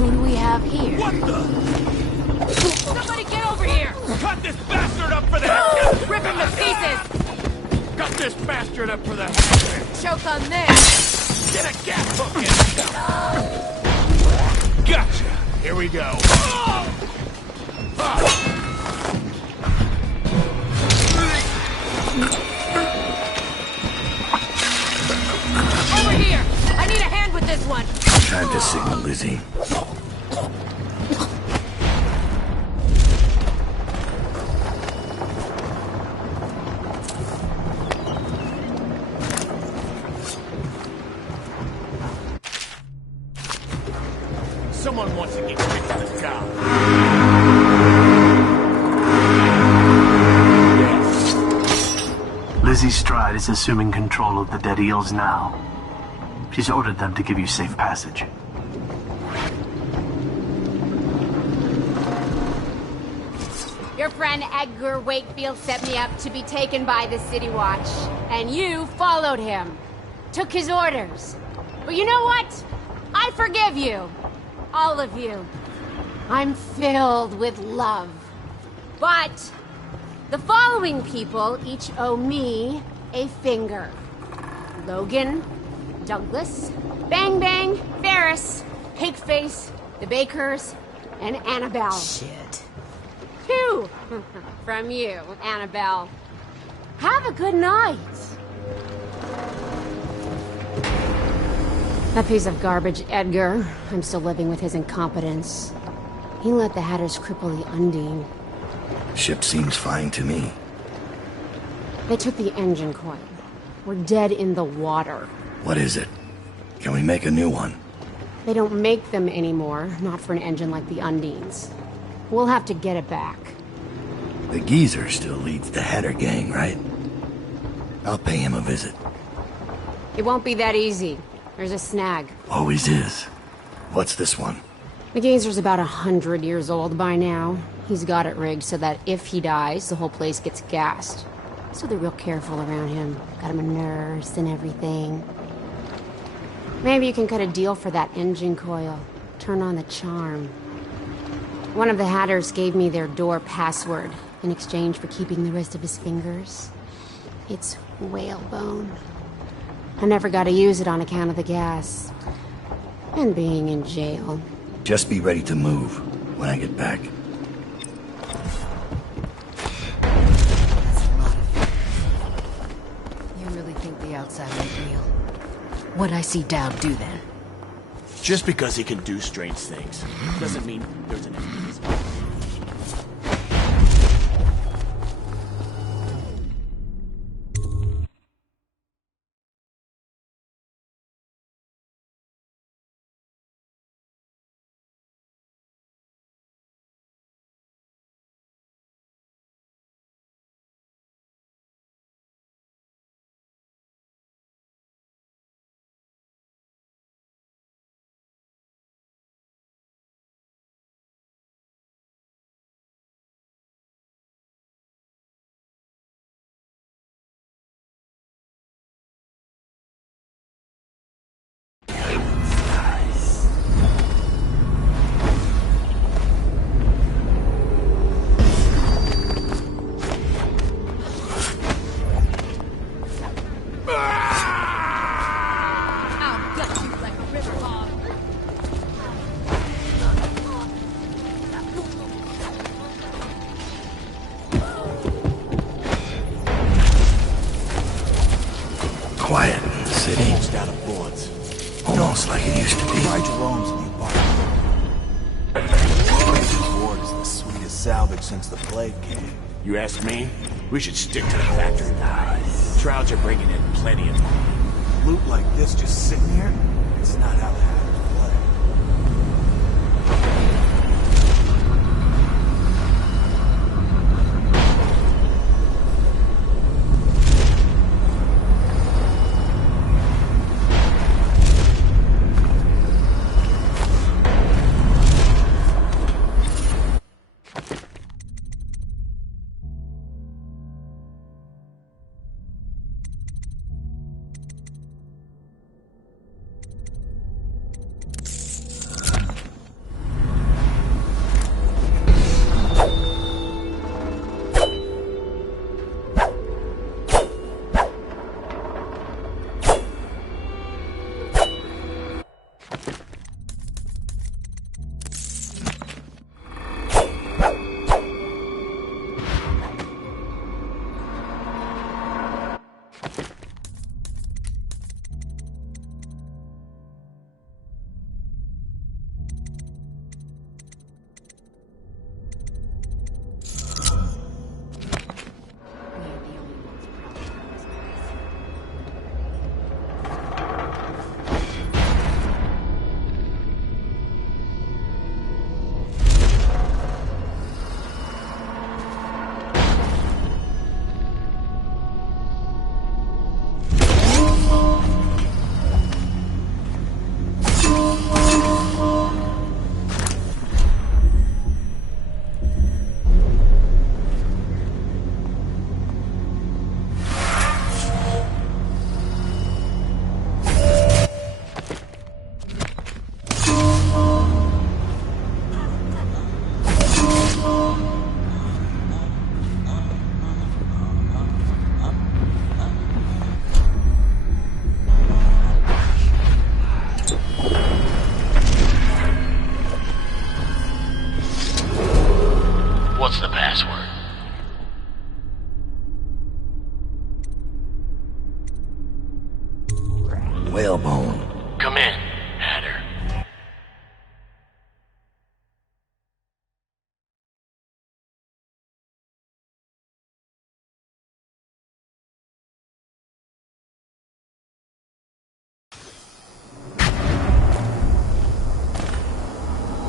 Who do we have here? What the? Somebody get over here! Cut this bastard up for the head! Rip him to pieces! Cut this bastard up for the head! Choke on this! Get a gas hook in! Gotcha! Here we go. Over here! I need a hand with this one! Time to signal Lizzie. Someone wants to get kicked to the top. Lizzie Stride is assuming control of the dead eels now. She's ordered them to give you safe passage. Your friend Edgar Wakefield set me up to be taken by the City Watch, and you followed him. Took his orders. But you know what? I forgive you. All of you. I'm filled with love. But the following people each owe me a finger. Logan, Douglas, Bang Bang, Ferris, Cakeface, the Bakers, and Annabelle. Shit. 2 from you, Annabelle. Have a good night. That piece of garbage, Edgar. I'm still living with his incompetence. He let the Hatters cripple the Undine. Ship seems fine to me. They took the engine coil. We're dead in the water. What is it? Can we make a new one? They don't make them anymore, not for an engine like the Undine's. We'll have to get it back. The geezer still leads the Hatter gang, right? I'll pay him a visit. It won't be that easy. There's a snag. Always is. What's this one? The geezer's about 100 years old by now. He's got it rigged so that if he dies, the whole place gets gassed. So they're real careful around him. Got him a nurse and everything. Maybe you can cut a deal for that engine coil. Turn on the charm. One of the Hatters gave me their door password in exchange for keeping the rest of his fingers. It's whalebone. I never got to use it on account of the gas. And being in jail. Just be ready to move when I get back. You really think the outside ain't real? What'd I see Dowd do then? Just because he can do strange things doesn't mean there's an mechanism. Quiet in the city. Almost out of bullets. Almost like it used to be. Try Jerome's new bar. This board is the sweetest salvage since the plague came. You ask me? We should stick to the factory. Shrouds are bringing in plenty of money. Loot like this just sitting here? It's not how the Hatters play. What's the password? Whalebone. Come in, Hatter.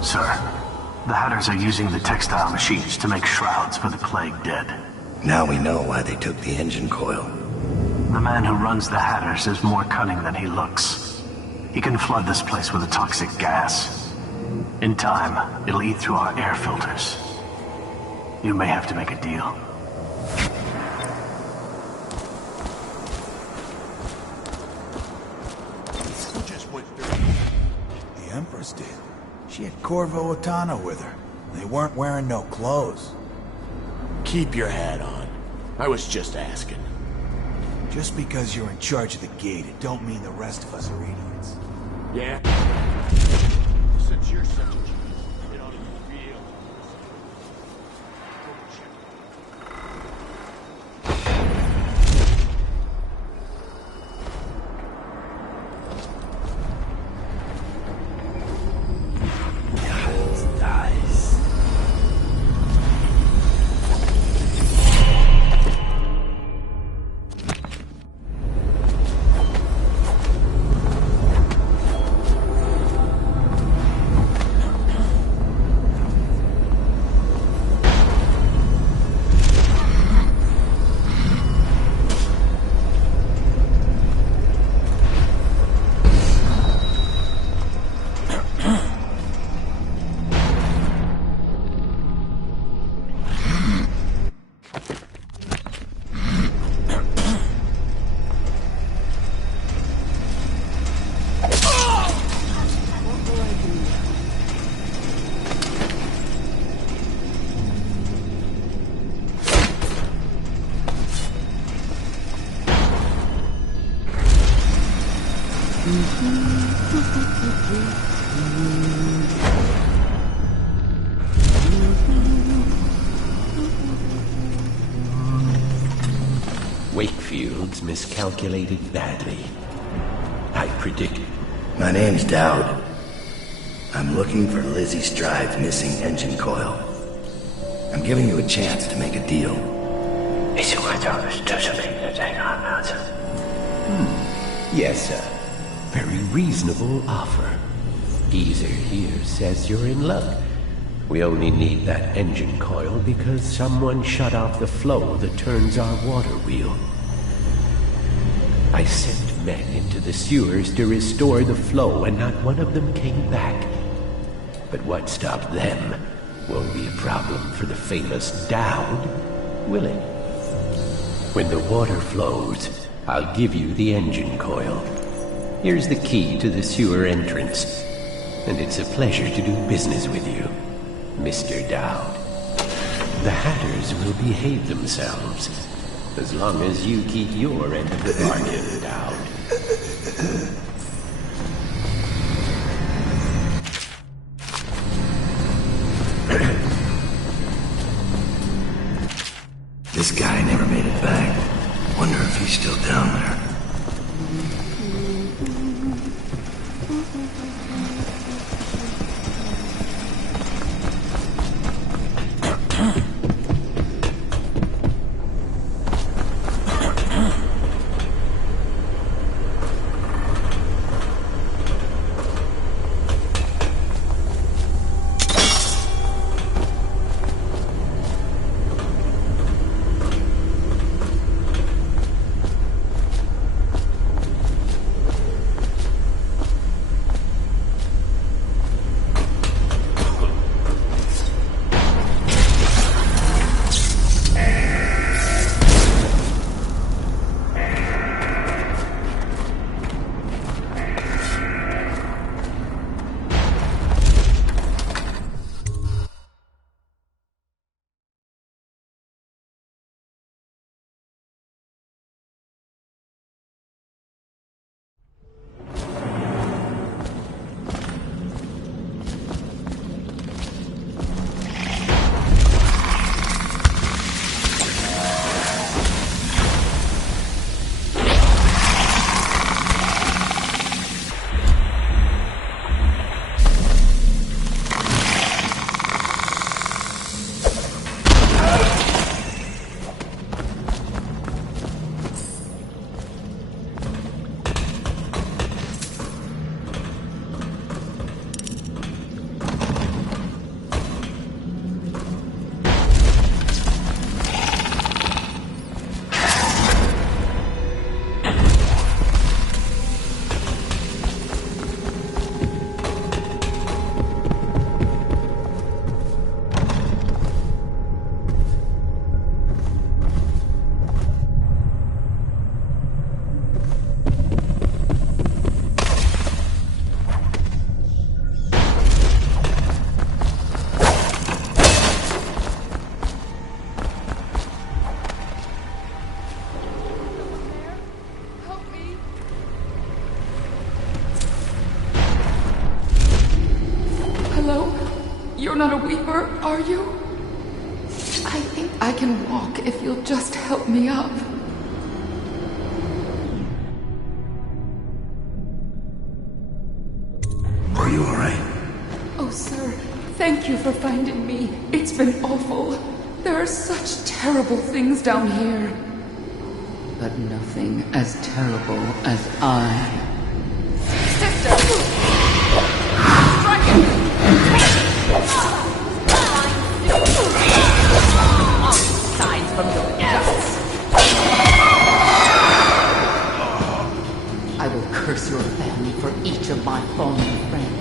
Sir, the Hatters are using the textile machines to make shrouds for the plague dead. Now we know why they took the engine coil. The man who runs the Hatters is more cunning than he looks. He can flood this place with a toxic gas. In time, it'll eat through our air filters. You may have to make a deal. Who just went through? The Empress did. She had Corvo Otano with her. They weren't wearing no clothes. Keep your hat on. I was just asking. Just because you're in charge of the gate, it don't mean the rest of us are idiots. Yeah? Since you're such a genius, it ought to be real. Wakefield's miscalculated badly. I predict. My name's Dowd. I'm looking for Lizzie Stride's missing engine coil. I'm giving you a chance to make a deal. Yes, sir. Very reasonable offer. Geezer here says you're in luck. We only need that engine coil because someone shut off the flow that turns our water wheel. I sent men into the sewers to restore the flow, and not one of them came back. But what stopped them won't be a problem for the famous Dowd, will it? When the water flows, I'll give you the engine coil. Here's the key to the sewer entrance, and it's a pleasure to do business with you, Mr. Dowd. The Hatters will behave themselves, as long as you keep your end of the bargain, Dowd. This guy never made it back. Wonder if he's still down there. You're not a weeper, are you? I think I can walk if you'll just help me up. Are you alright? Oh, sir, thank you for finding me. It's been awful. There are such terrible things down here. But nothing as terrible as I. Sister! Strike it! Signs from your guts. I will curse your family for each of my fallen friends.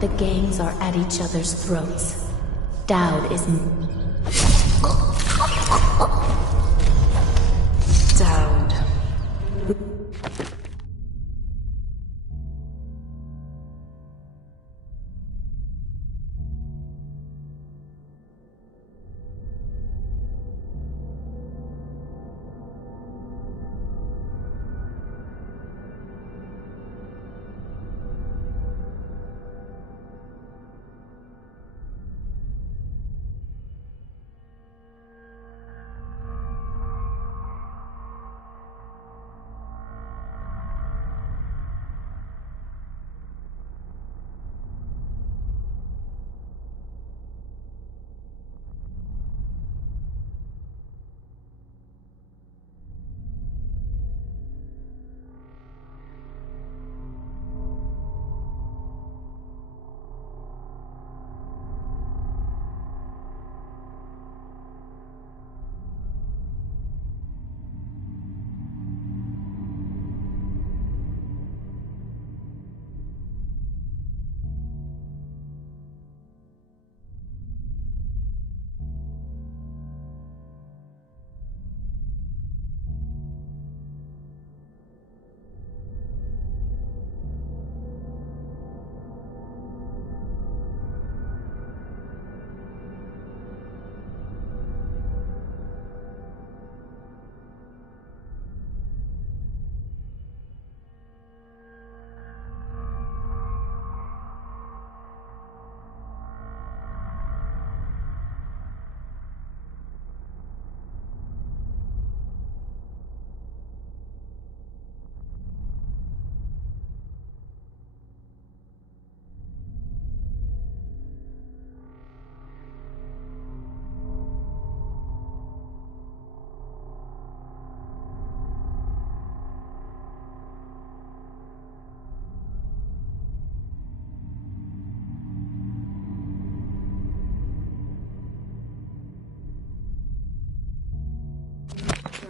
The gangs are at each other's throats. Dowd is... Dowd.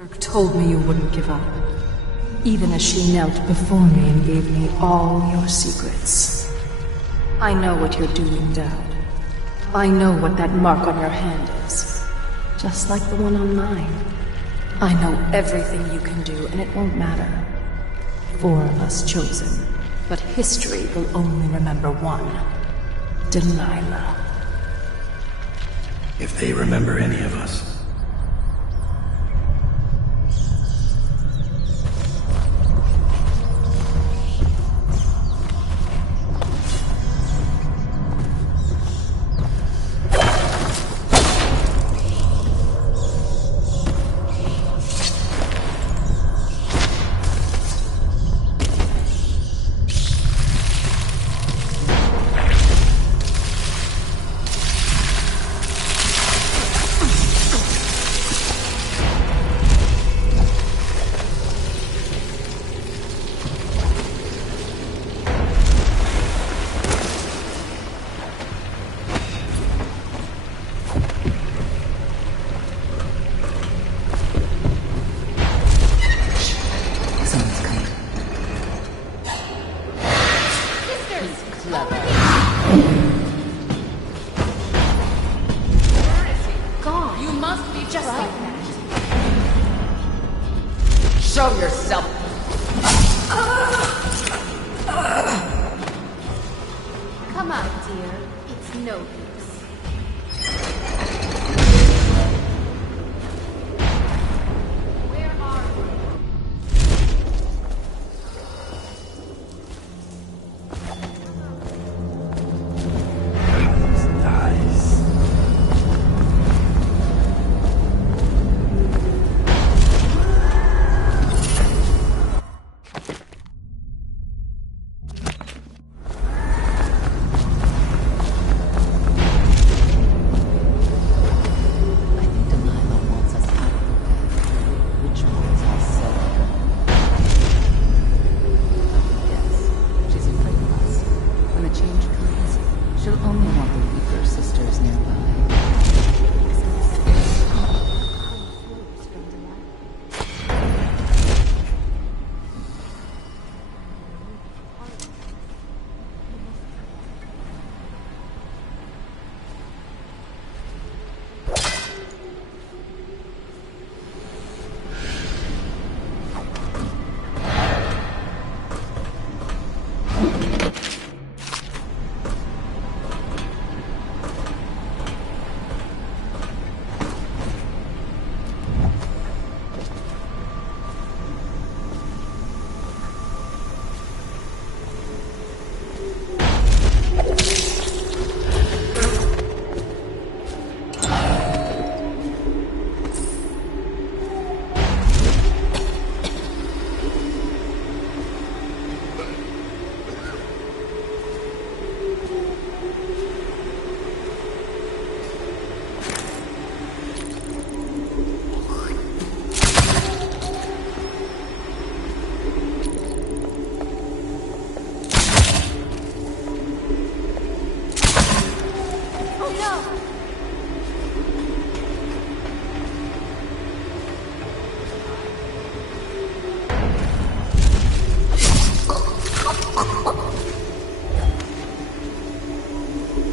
Dirk told me you wouldn't give up, even as she knelt before me and gave me all your secrets. I know what you're doing, Dowd. I know what that mark on your hand is, just like the one on mine. I know everything you can do, and it won't matter. 4 of us chosen, but history will only remember one. Delilah. If they remember any of us. Show yourself! Come on, dear. It's no use. Where are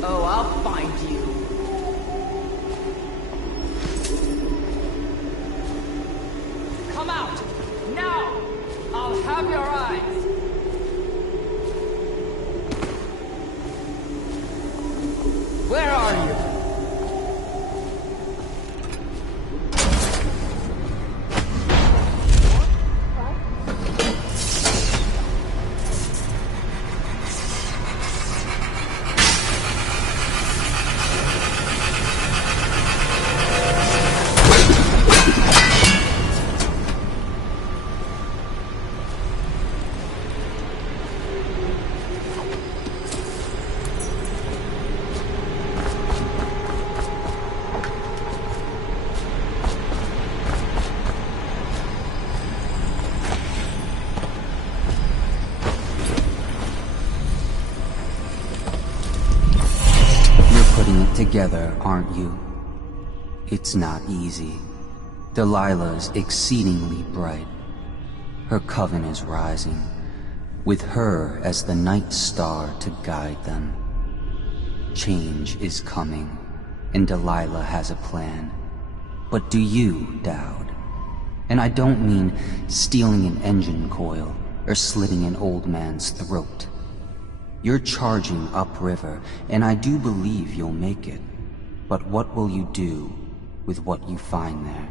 Oh, I'll find you. Come out! Now! I'll have your eyes! Where are you? Together, aren't you? It's not easy. Delilah's exceedingly bright. Her coven is rising, with her as the night star to guide them. Change is coming, and Delilah has a plan. But do you, Dowd? And I don't mean stealing an engine coil or slitting an old man's throat. You're charging upriver, and I do believe you'll make it. But what will you do with what you find there?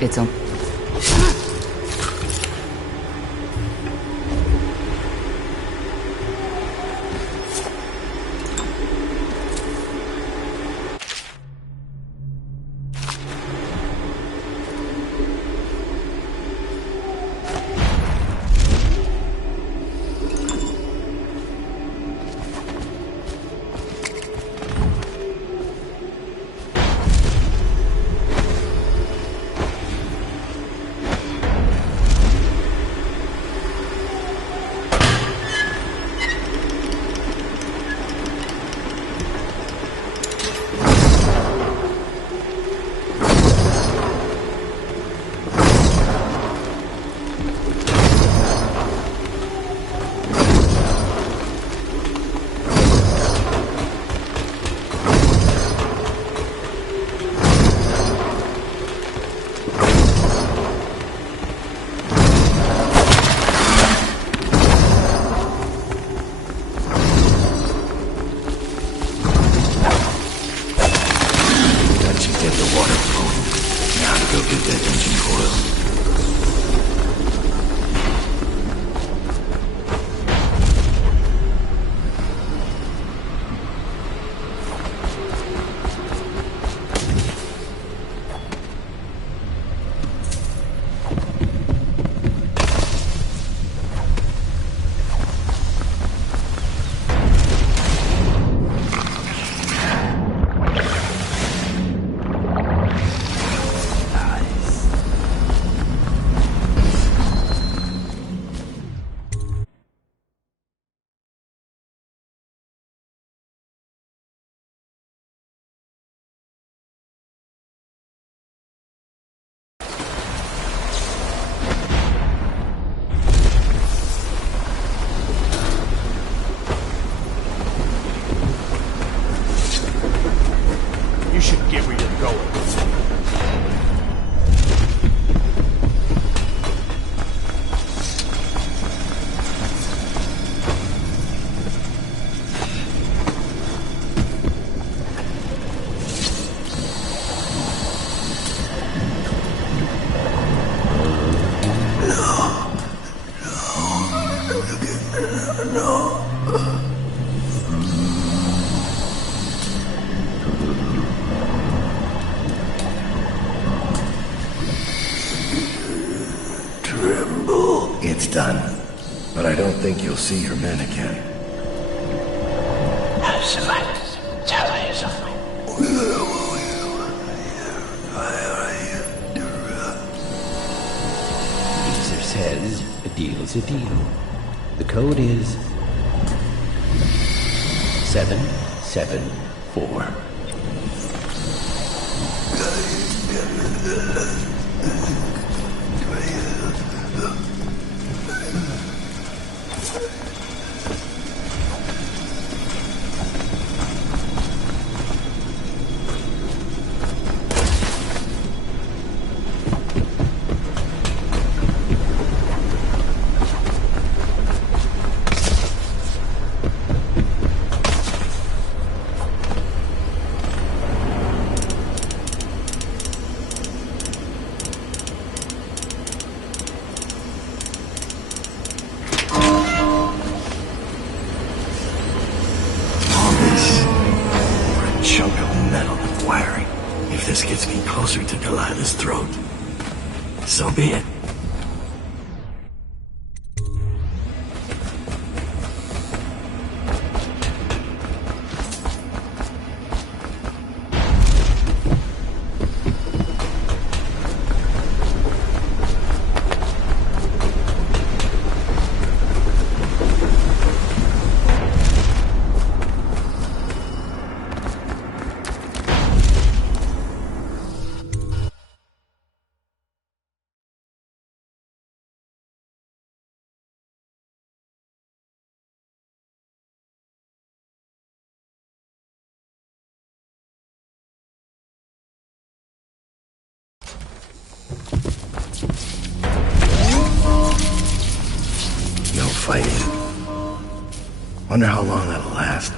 It's a... it's done. But I don't think you'll see your men again. Caesar says a deal's a deal. The code is 774. Chunk of metal and wiring. If this gets me closer to Delilah's throat, so be it. No fighting. Wonder how long that'll last.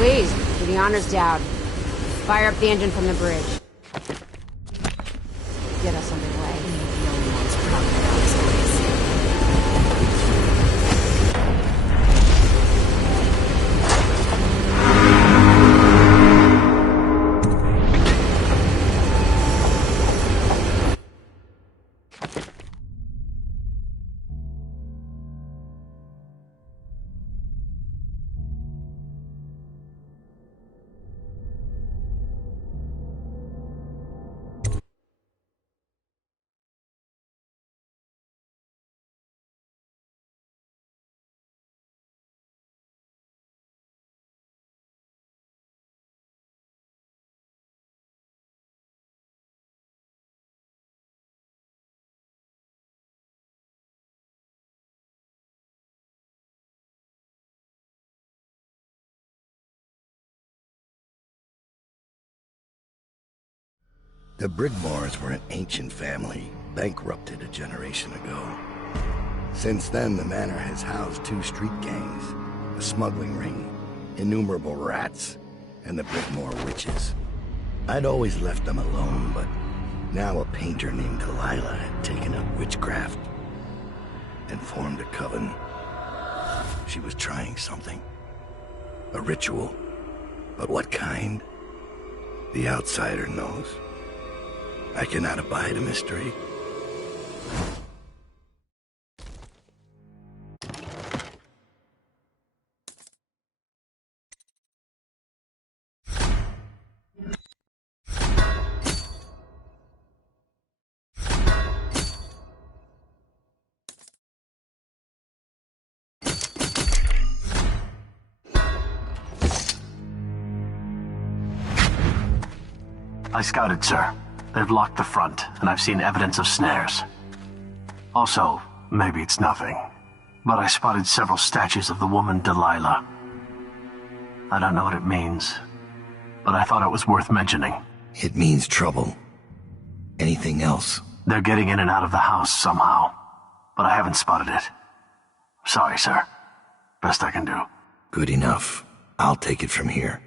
Please, do the honors down. Fire up the engine from the bridge. Get us underway. The Brigmores were an ancient family, bankrupted a generation ago. Since then, the manor has housed 2 street gangs, a smuggling ring, innumerable rats, and the Brickmore witches. I'd always left them alone, but now a painter named Delilah had taken up witchcraft and formed a coven. She was trying something. A ritual. But what kind? The outsider knows. I cannot abide a mystery. I scouted, sir. They've locked the front, and I've seen evidence of snares. Also, maybe it's nothing, but I spotted several statues of the woman Delilah. I don't know what it means, but I thought it was worth mentioning. It means trouble. Anything else? They're getting in and out of the house somehow, but I haven't spotted it. Sorry, sir. Best I can do. Good enough. I'll take it from here.